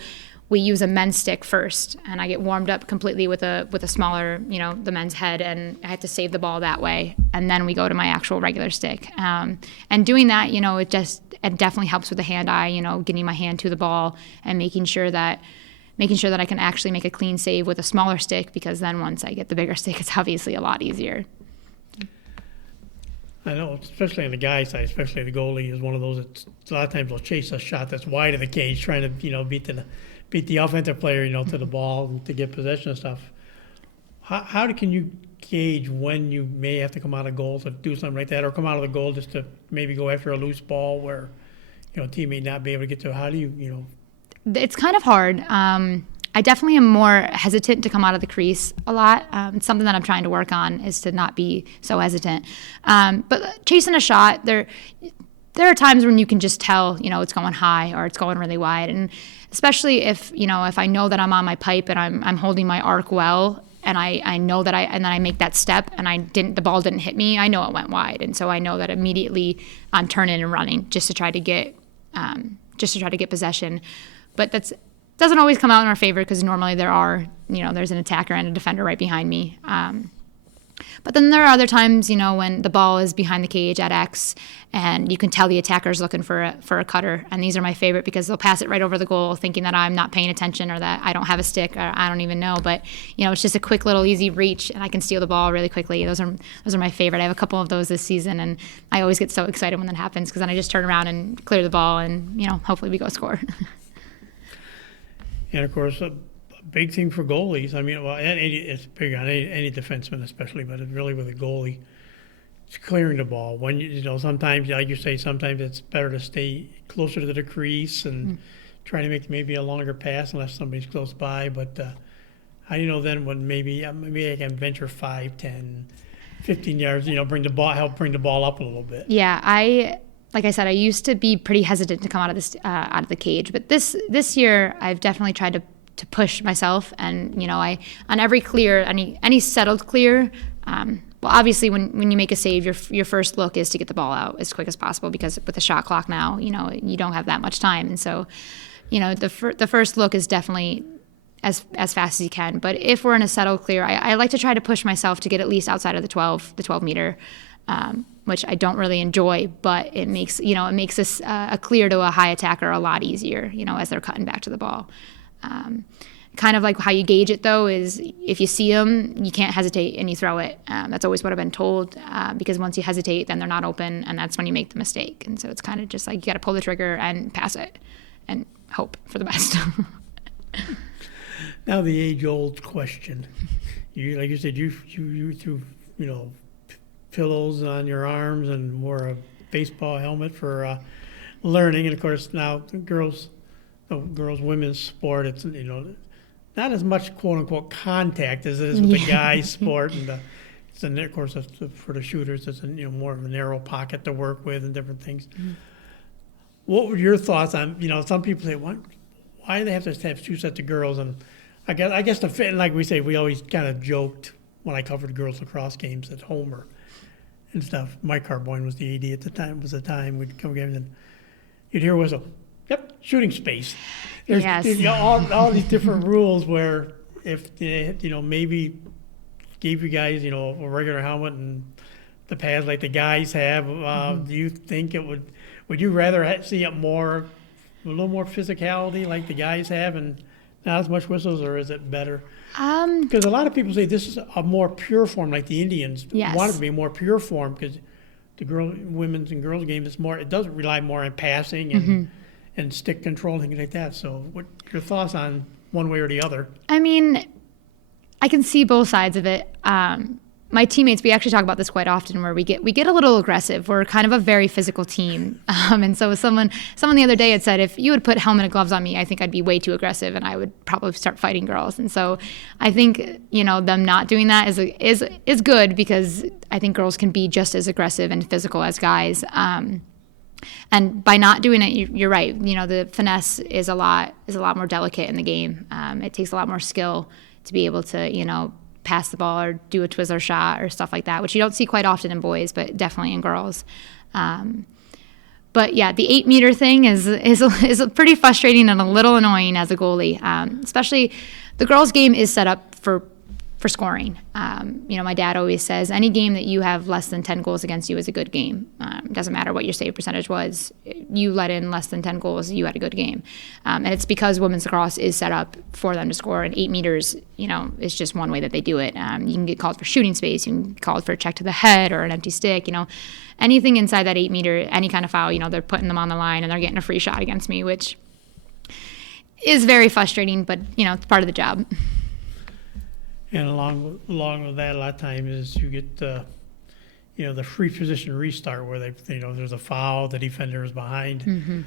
we use a men's stick first, and I get warmed up completely with a smaller, the men's head, and I have to save the ball that way. And then we go to my actual regular stick. And doing that, it definitely helps with the hand-eye, getting my hand to the ball and making sure that I can actually make a clean save with a smaller stick, because then once I get the bigger stick, it's obviously a lot easier. I know, especially on the guy side, especially the goalie is one of those that a lot of times will chase a shot that's wide of the cage, trying to beat the offensive player, to the ball and to get possession and stuff. How can you gauge when you may have to come out of goal to do something like that, or come out of the goal just to maybe go after a loose ball where teammate not be able to get to? How do you? It's kind of hard. I definitely am more hesitant to come out of the crease a lot. It's something that I'm trying to work on, is to not be so hesitant. But chasing a shot, there are times when you can just tell, it's going high or it's going really wide. And especially if I know that I'm on my pipe and I'm holding my arc well, and I know that and then I make that step and the ball didn't hit me, I know it went wide. And so I know that immediately I'm turning and running just to try to get possession. But that's doesn't always come out in our favor, because normally there's an attacker and a defender right behind me. But then there are other times, when the ball is behind the cage at X and you can tell the attacker's looking for a cutter. And these are my favorite, because they'll pass it right over the goal thinking that I'm not paying attention or that I don't have a stick or I don't even know. But, it's just a quick little easy reach and I can steal the ball really quickly. Those are my favorite. I have a couple of those this season, and I always get so excited when that happens, because then I just turn around and clear the ball and, hopefully we go score. And of course, a big thing for goalies. I mean, it's big on any defenseman, especially, but it's really with a goalie. It's clearing the ball. When sometimes, like you say, sometimes it's better to stay closer to the crease and try to make maybe a longer pass unless somebody's close by. But how do you know then when maybe I can venture 5, 10, 15 yards? Help bring the ball up a little bit. Yeah, like I said, I used to be pretty hesitant to come out of the cage, but this year I've definitely tried to push myself, and I on every clear, any settled clear. Well, obviously, when you make a save, your first look is to get the ball out as quick as possible, because with the shot clock now, you don't have that much time, and so, the first look is definitely as fast as you can. But if we're in a settled clear, I like to try to push myself to get at least outside of the 12 meter. Which I don't really enjoy, but it makes a clear to a high attacker a lot easier, as they're cutting back to the ball. Kind of like how you gauge it, though, is if you see them, you can't hesitate and you throw it. That's always what I've been told, because once you hesitate, then they're not open, and that's when you make the mistake. And so it's kind of just like you got to pull the trigger and pass it and hope for the best. Now the age-old question. Like you said, you threw, pillows on your arms and wore a baseball helmet for learning. And of course now women's sport, it's not as much quote unquote contact as it is with the guys' sport, and of course for the shooters it's more of a narrow pocket to work with and different things. Mm-hmm. What were your thoughts on some people say why do they have to have two sets of girls? And I guess the fit, like we say, we always kind of joked when I covered girls lacrosse games at Homer and stuff. Mike Carboyne was the AD at the time. We'd come in and you'd hear a whistle. Yep, shooting space. There's all these different rules where if maybe gave you guys a regular helmet and the pads like the guys have. Do you think would you rather see it a little more physicality like the guys have and not as much whistles, or is it better? Because a lot of people say this is a more pure form, like the Indians want it to be a more pure form, because the women's and girls' game it does rely more on passing and stick control and things like that. So what your thoughts on one way or the other? I mean, I can see both sides of it. My teammates, we actually talk about this quite often, where we get a little aggressive. We're kind of a very physical team. And so someone the other day had said, if you would put helmet and gloves on me, I think I'd be way too aggressive and I would probably start fighting girls. And so I think, them not doing that is good, because I think girls can be just as aggressive and physical as guys. And by not doing it, you're right. The finesse is a lot more delicate in the game. It takes a lot more skill to be able to, pass the ball or do a Twizzler shot or stuff like that, which you don't see quite often in boys, but definitely in girls. But yeah, the 8 meter thing is pretty frustrating and a little annoying as a goalie. Especially the girls' game is set up for scoring. My dad always says any game that you have less than 10 goals against you is a good game. Doesn't matter what your save percentage was. You let in less than 10 goals, you had a good game. And it's because women's lacrosse is set up for them to score. And 8 meters, is just one way that they do it. You can get called for shooting space. You can get called for a check to the head or an empty stick. Anything inside that 8 meter, any kind of foul, they're putting them on the line and they're getting a free shot against me, which is very frustrating, but, it's part of the job. And along with that, a lot of times is you get the free position restart where there's a foul, the defender is behind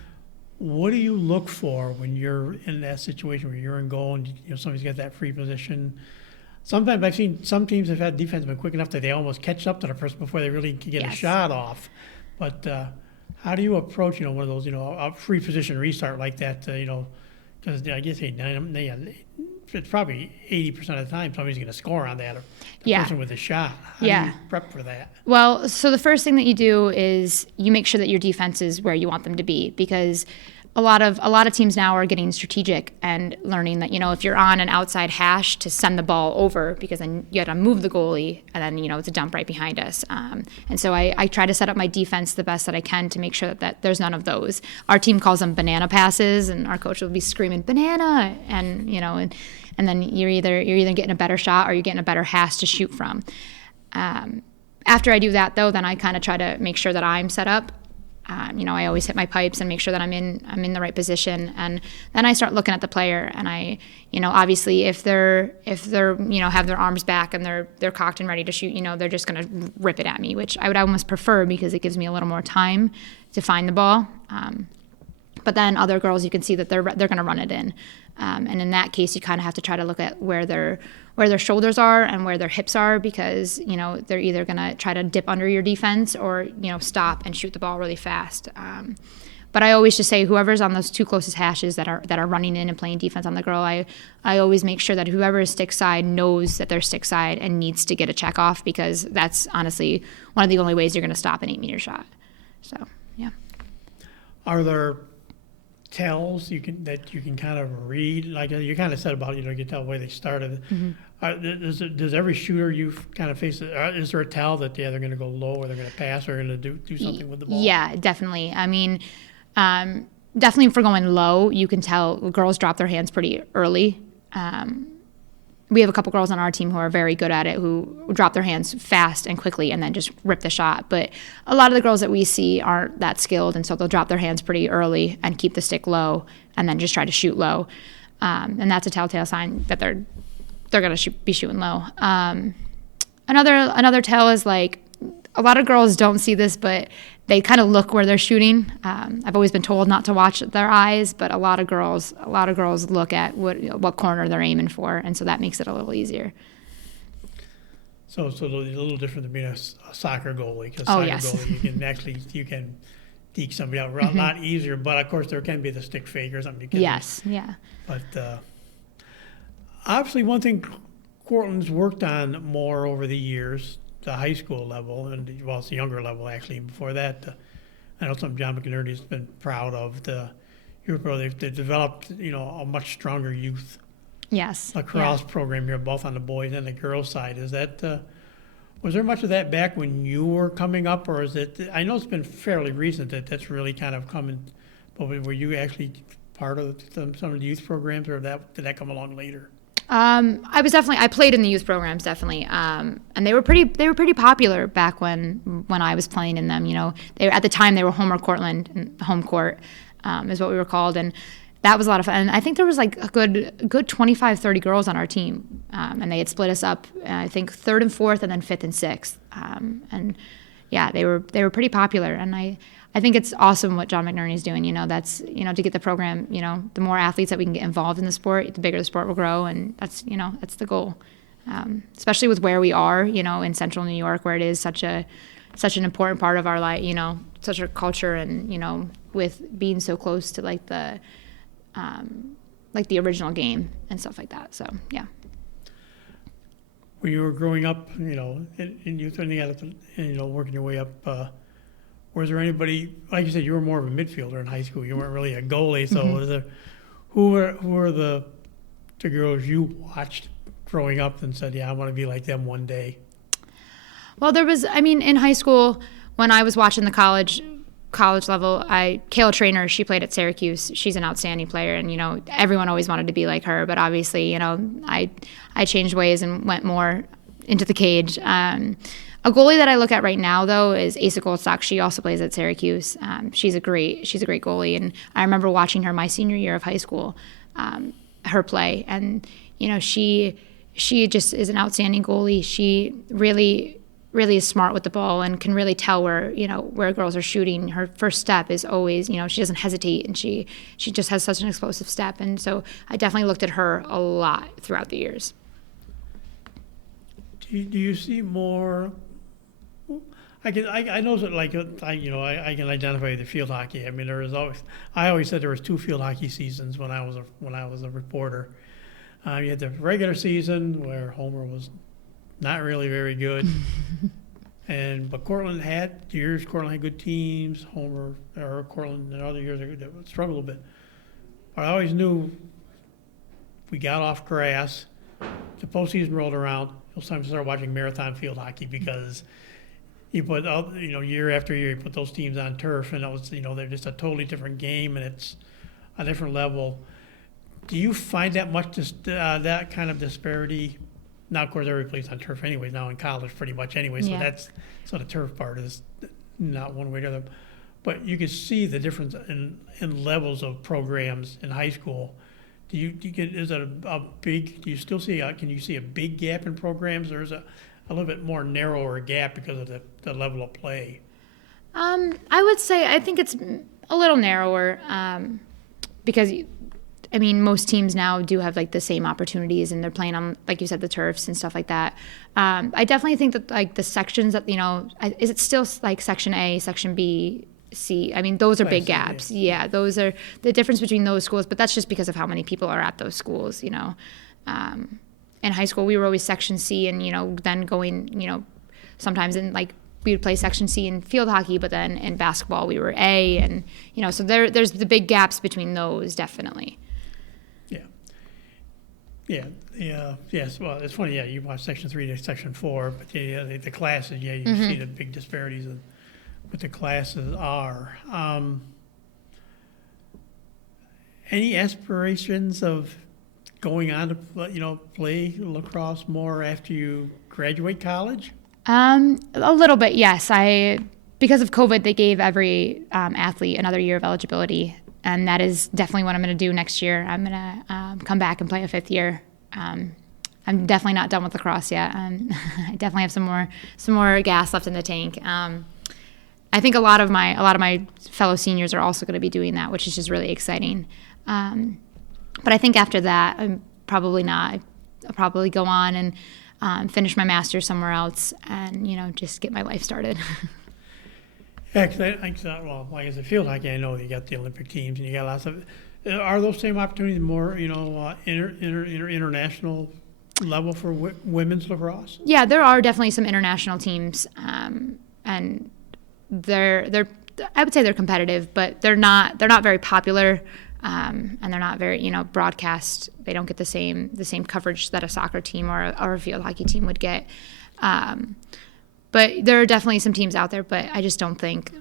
What do you look for when you're in that situation where you're in goal and somebody's got that free position? Sometimes I've seen some teams have had defense been quick enough that they almost catch up to the person before they really can get a Yes. shot off. But how do you approach one of those a free position restart like that? Because I guess it's probably 80% of the time somebody's going to score on that. The person with a shot. How do you prep for that? Well, so the first thing that you do is you make sure that your defense is where you want them to be, because a lot of teams now are getting strategic and learning that if you're on an outside hash, to send the ball over, because then you got to move the goalie, and then it's a dump right behind us. And so I try to set up my defense the best that I can to make sure that there's none of those. Our team calls them banana passes, and our coach will be screaming banana, and then you're either getting a better shot or you're getting a better hash to shoot from. After I do that, though, then I kind of try to make sure that I'm set up. I always hit my pipes and make sure that I'm in the right position, and then I start looking at the player, and I, obviously if they're have their arms back and they're cocked and ready to shoot, they're just going to rip it at me, which I would almost prefer, because it gives me a little more time to find the ball. But then other girls, you can see that they're going to run it in, and in that case, you kind of have to try to look at where their shoulders are and where their hips are, because they're either going to try to dip under your defense or stop and shoot the ball really fast. But I always just say, whoever's on those two closest hashes that are running in and playing defense on the girl, I always make sure that whoever is stick side knows that they're stick side and needs to get a check off, because that's honestly one of the only ways you're going to stop an 8-meter shot. So yeah. Are there tells that you can kind of read, like you kind of said about you can tell the way they started? Does every shooter you've kind of faced, is there a tell that they're going to go low, or they're going to pass, or going to do something with the ball? Yeah, definitely. I mean, definitely for going low, you can tell girls drop their hands pretty early. We have a couple girls on our team who are very good at it, who drop their hands fast and quickly and then just rip the shot. But a lot of the girls that we see aren't that skilled, and so they'll drop their hands pretty early and keep the stick low and then just try to shoot low. And that's a telltale sign that they're going to be shooting low. Another tell is, like, a lot of girls don't see this, but they kind of look where they're shooting. I've always been told not to watch their eyes, but a lot of girls look at what corner they're aiming for, and so that makes it a little easier. So it's a little different than being a soccer goalie, because goalie you can deke somebody out a lot easier, but of course there can be the stick fake or something. Yeah. But obviously one thing Cortland's worked on more over the years, the high school level, and it's the younger level actually. Before that, I know something John McInerney's been proud of. They've developed a much stronger youth lacrosse program here, both on the boys and the girls side. Is that was there much of that back when you were coming up, or is it? I know it's been fairly recent that's really kind of coming. But were you actually part of some of the youth programs, or did that come along later? I played in the youth programs, definitely. And they were pretty popular back when I was playing in them. At the time they were Homer Cortland, home court, is what we were called. And that was a lot of fun. And I think there was like a good 25, 30 girls on our team. And they had split us up, I think 3rd and 4th and then 5th and 6th. And yeah, they were pretty popular. And I think it's awesome what John McInerney's doing. That's to get the program. The more athletes that we can get involved in the sport, the bigger the sport will grow, and that's the goal. Especially with where we are, in Central New York, where it is such an important part of our life. Such a culture, and with being so close to like the original game and stuff like that. So yeah. When you were growing up, in youth, and working your way up. Was there anybody, like you said, you were more of a midfielder in high school. You weren't really a goalie. So was there, who were the girls you watched growing up and said, yeah, I want to be like them one day? Well, in high school, when I was watching the college level, Kayla Trainer, she played at Syracuse. She's an outstanding player, and, everyone always wanted to be like her. But obviously, I changed ways and went more into the cage. A goalie that I look at right now, though, is Asa Goldstock. She also plays at Syracuse. She's a great goalie, and I remember watching her my senior year of high school, her play, and she just is an outstanding goalie. She really really is smart with the ball and can really tell where girls are shooting. Her first step is always, she doesn't hesitate, and she just has such an explosive step. And so I definitely looked at her a lot throughout the years. Do you see more? I know that I can identify the field hockey. I mean, I always said there was 2 field hockey seasons when I was a reporter. You had the regular season where Homer was not really very good, but Cortland had good teams. Cortland in other years struggled a bit. But I always knew we got off grass, the postseason rolled around. You'll sometimes start watching marathon field hockey because you put year after year you put those teams on turf, and they're just a totally different game, and it's a different level. Do you find that much that kind of disparity? Now, of course, everybody plays on turf anyways, now in college pretty much anyway, so the turf part is not one way or the other. But you can see the difference in levels of programs in high school. Do you still see can you see a big gap in programs, or is it a little bit more narrower gap because of the level of play? I would say I think it's a little narrower because most teams now do have like the same opportunities, and they're playing on, like you said, the turfs and stuff like that. I definitely think that like the sections that is it still like Section A, Section B, C? Those are big gaps. Yeah, those are the difference between those schools, but that's just because of how many people are at those schools. In high school, we were always Section C, and then going, sometimes in like we would play Section C in field hockey, but then in basketball we were A, and so there's the big gaps between those definitely. Yes. Well, it's funny. Yeah, you watch Section 3 to Section 4, but the classes. Yeah, you see the big disparities in what the classes are. Any aspirations of going on to play lacrosse more after you graduate college? A little bit, yes. Because of COVID, they gave every athlete another year of eligibility. And that is definitely what I'm going to do next year. I'm going to come back and play a 5th year. I'm definitely not done with lacrosse yet. I definitely have some more gas left in the tank. I think a lot of my fellow seniors are also going to be doing that, which is just really exciting. But I think after that, I'm probably not. I'll probably go on and finish my master's somewhere else, and just get my life started. Yeah, because like as a field hockey, I know you got the Olympic teams and you got lots of. Are those same opportunities more, international level for women's lacrosse? Yeah, there are definitely some international teams, and they're I would say they're competitive, but they're not very popular, and they're not very broadcast. They don't get the same coverage that a soccer team or a field hockey team would get. But there are definitely some teams out there, but I just don't think.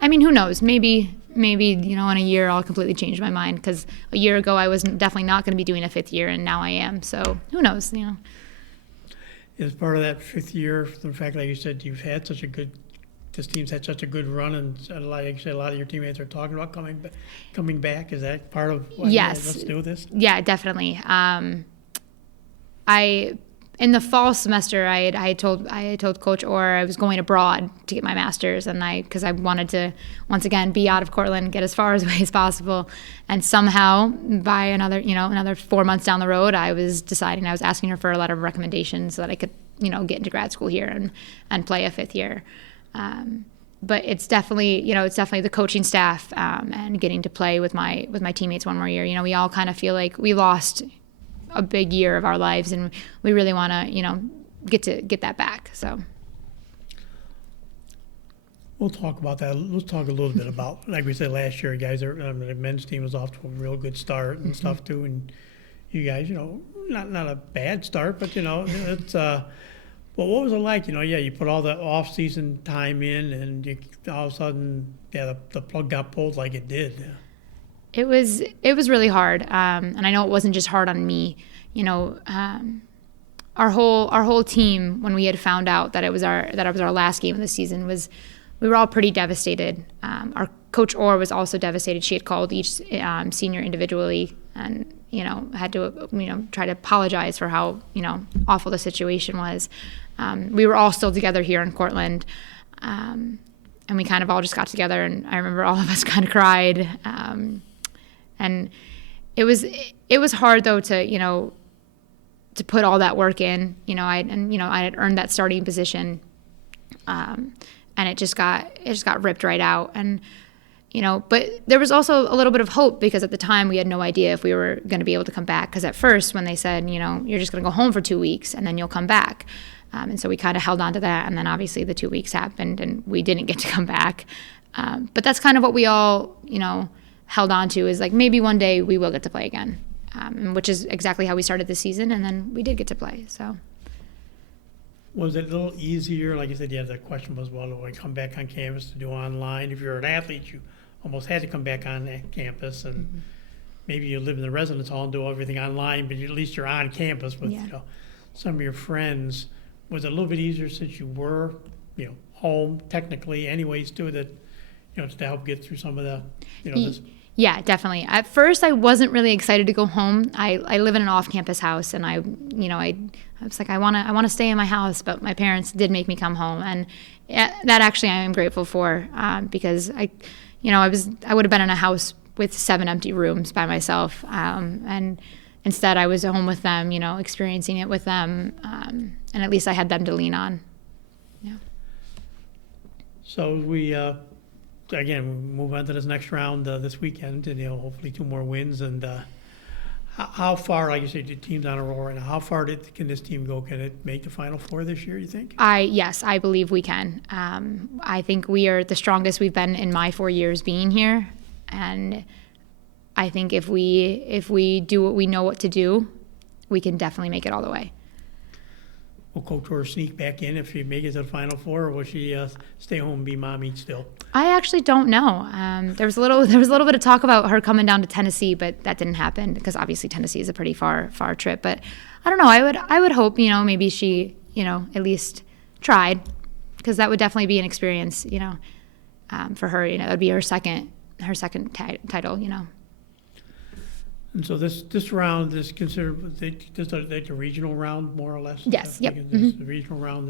Who knows? Maybe in a year I'll completely change my mind, because a year ago I was definitely not going to be doing a 5th year, and now I am. So who knows? Is part of that 5th year the fact, like you said, this team's had such a good run, and like you said, a lot of your teammates are talking about coming back. Is that part of what? Yes. Let's do this. Yeah, definitely. In the fall semester, I had told Coach Orr I was going abroad to get my master's, and because I wanted to once again be out of Cortland, get as far away as possible, and somehow by another 4 months down the road, I was asking her for a letter of recommendation so that I could get into grad school here and play a 5th year. But it's definitely the coaching staff and getting to play with my teammates one more year. We all kind of feel like we lost a big year of our lives, and we really want to get that back. So we'll talk about that. Let's talk a little bit about, like we said last year, guys. The men's team was off to a real good start and stuff too, and you guys, not a bad start, but it's. But what was it like? You put all the off-season time in, and all of a sudden, the plug got pulled like it did. It was really hard, and I know it wasn't just hard on me. Our whole team, when we had found out that it was our last game of the season, we were all pretty devastated. Our Coach Orr was also devastated. She had called each senior individually, and had to try to apologize for how awful the situation was. We were all still together here in Cortland, and we kind of all just got together, and I remember all of us kind of cried, and it was hard though to put all that work in. I had earned that starting position, and it just got ripped right out. And but there was also a little bit of hope, because at the time we had no idea if we were going to be able to come back. Because at first, when they said, you're just going to go home for 2 weeks and then you'll come back, and so we kind of held on to that. And then obviously the 2 weeks happened and we didn't get to come back. But that's kind of what we all held on to, is like, maybe one day we will get to play again. Which is exactly how we started the season, and then we did get to play. So, was it a little easier? Like you said, the question was, well, do I come back on campus to do online? If you're an athlete, you almost had to come back on campus, and maybe you live in the residence hall and do everything online, but at least you're on campus with some of your friends. Was it a little bit easier since you were home technically, anyways, too, that to help get through some of the this? Yeah, definitely. At first, I wasn't really excited to go home. I live in an off-campus house, and I was like, I want to stay in my house, but my parents did make me come home, and that actually I am grateful for, because I would have been in a house with 7 empty rooms by myself, and instead I was home with them, experiencing it with them, and at least I had them to lean on. Yeah. So we. Again, we move on to this next round this weekend, and hopefully 2 more wins. And how far, like you said, the team's on a roll right now. How far can this team go? Can it make the Final Four this year, you think? Yes, I believe we can. I think we are the strongest we've been in my 4 years being here, and I think if we do what we know what to do, we can definitely make it all the way. Will Coach Orr sneak back in if she makes it to the Final Four, or will she stay home and be mommy still? I actually don't know. There was a little bit of talk about her coming down to Tennessee, but that didn't happen, because obviously Tennessee is a pretty far trip. But I don't know. I would hope maybe she at least tried, because that would definitely be an experience for her. That would be her second title. And so this round is considered like the regional round, more or less? Yes, yep. The regional round.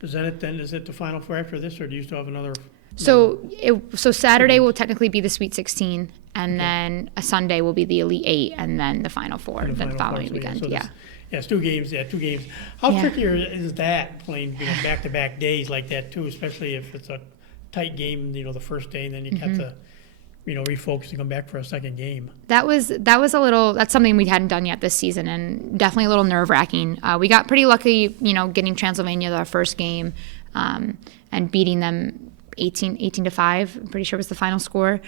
Is it the Final Four after this, or do you still have another? So Saturday will technically be the Sweet 16, and then a Sunday will be the Elite 8, and then the Final Four the following weekend. So it's 2 games. Yeah, 2 games. How tricky is that, playing back-to-back days like that too, especially if it's a tight game, the first day, and then you have to refocus and come back for a second game. That's something we hadn't done yet this season, and definitely a little nerve-wracking. We got pretty lucky, getting Transylvania our first game, and beating them 18-5. I'm pretty sure was the final score.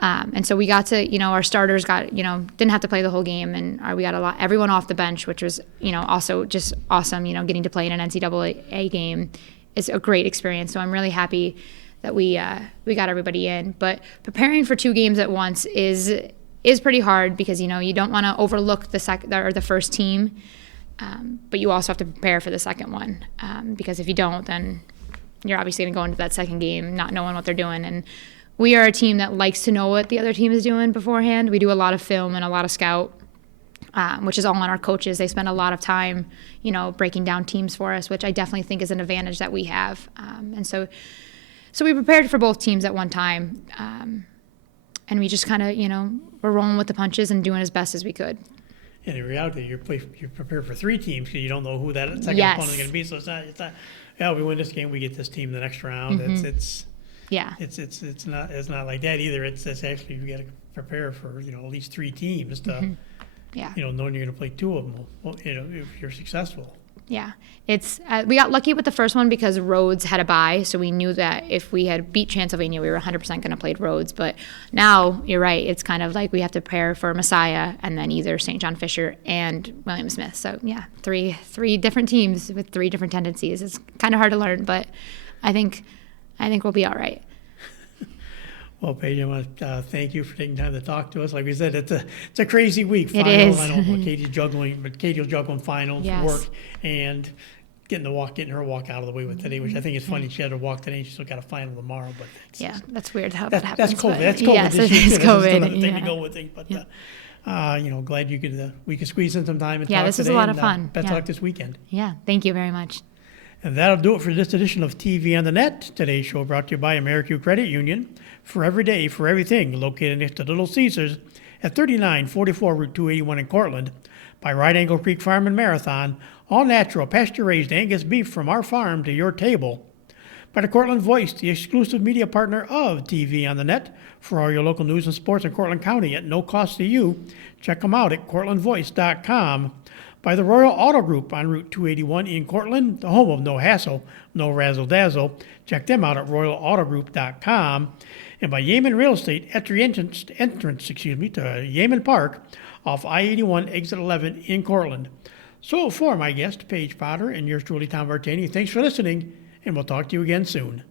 And so we got to, our starters didn't have to play the whole game, and we got everyone off the bench, which was, also just awesome. Getting to play in an NCAA game is a great experience. So I'm really happy that we got everybody in. But preparing for 2 games at once is pretty hard, because you don't want to overlook the first team, but you also have to prepare for the second one, because if you don't, then you're obviously going to go into that second game not knowing what they're doing. And we are a team that likes to know what the other team is doing beforehand. We do a lot of film and a lot of scout, which is all on our coaches. They spend a lot of time, breaking down teams for us, which I definitely think is an advantage that we have. And so we prepared for both teams at one time, and we just kind of, we're rolling with the punches and doing as best as we could. And in reality, you're prepared for 3 teams, because you don't know who that second opponent is going to be. So it's not. Yeah, we win this game, we get this team the next round. Mm-hmm. It's not like that either. It's actually, you got to prepare for at least 3 teams to knowing you're going to play 2 of them. Well, if you're successful. Yeah, it's we got lucky with the first one because Rhodes had a bye, so we knew that if we had beat Transylvania, we were 100% going to play Rhodes. But now you're right; it's kind of like we have to prepare for Messiah and then either St. John Fisher and William Smith. So yeah, three different teams with 3 different tendencies. It's kind of hard to learn, but I think we'll be all right. Well, Paige, I want to thank you for taking time to talk to us. Like we said, it's a crazy week. It is. I don't know what Katie's juggling, but Katie's juggling finals, work, and getting her walk out of the way with today, which I think is funny. She had her walk today, and she's still got a final tomorrow. But that's weird how that happens. That's COVID. That's COVID. Yes, it is COVID. That's thing to go with it. But glad we could squeeze in some time and talk today. Yeah, this was a lot of fun. Best of luck this weekend. Yeah, thank you very much. And that'll do it for this edition of TV on the Net. Today's show brought to you by AmeriQ Credit Union. For every day, for everything, located next to Little Caesars at 3944 Route 281 in Cortland. By Right Angle Creek Farm and Marathon, all natural, pasture-raised Angus beef from our farm to your table. By the Cortland Voice, the exclusive media partner of TV on the Net. For all your local news and sports in Cortland County at no cost to you, check them out at cortlandvoice.com. By the Royal Auto Group on Route 281 in Cortland, the home of no hassle, no razzle-dazzle. Check them out at royalautogroup.com. And by Yeaman Real Estate at the entrance to Yeaman Park off I-81 Exit 11 in Cortland. So for my guest, Paige Potter, and yours truly, Tom Vartani, thanks for listening, and we'll talk to you again soon.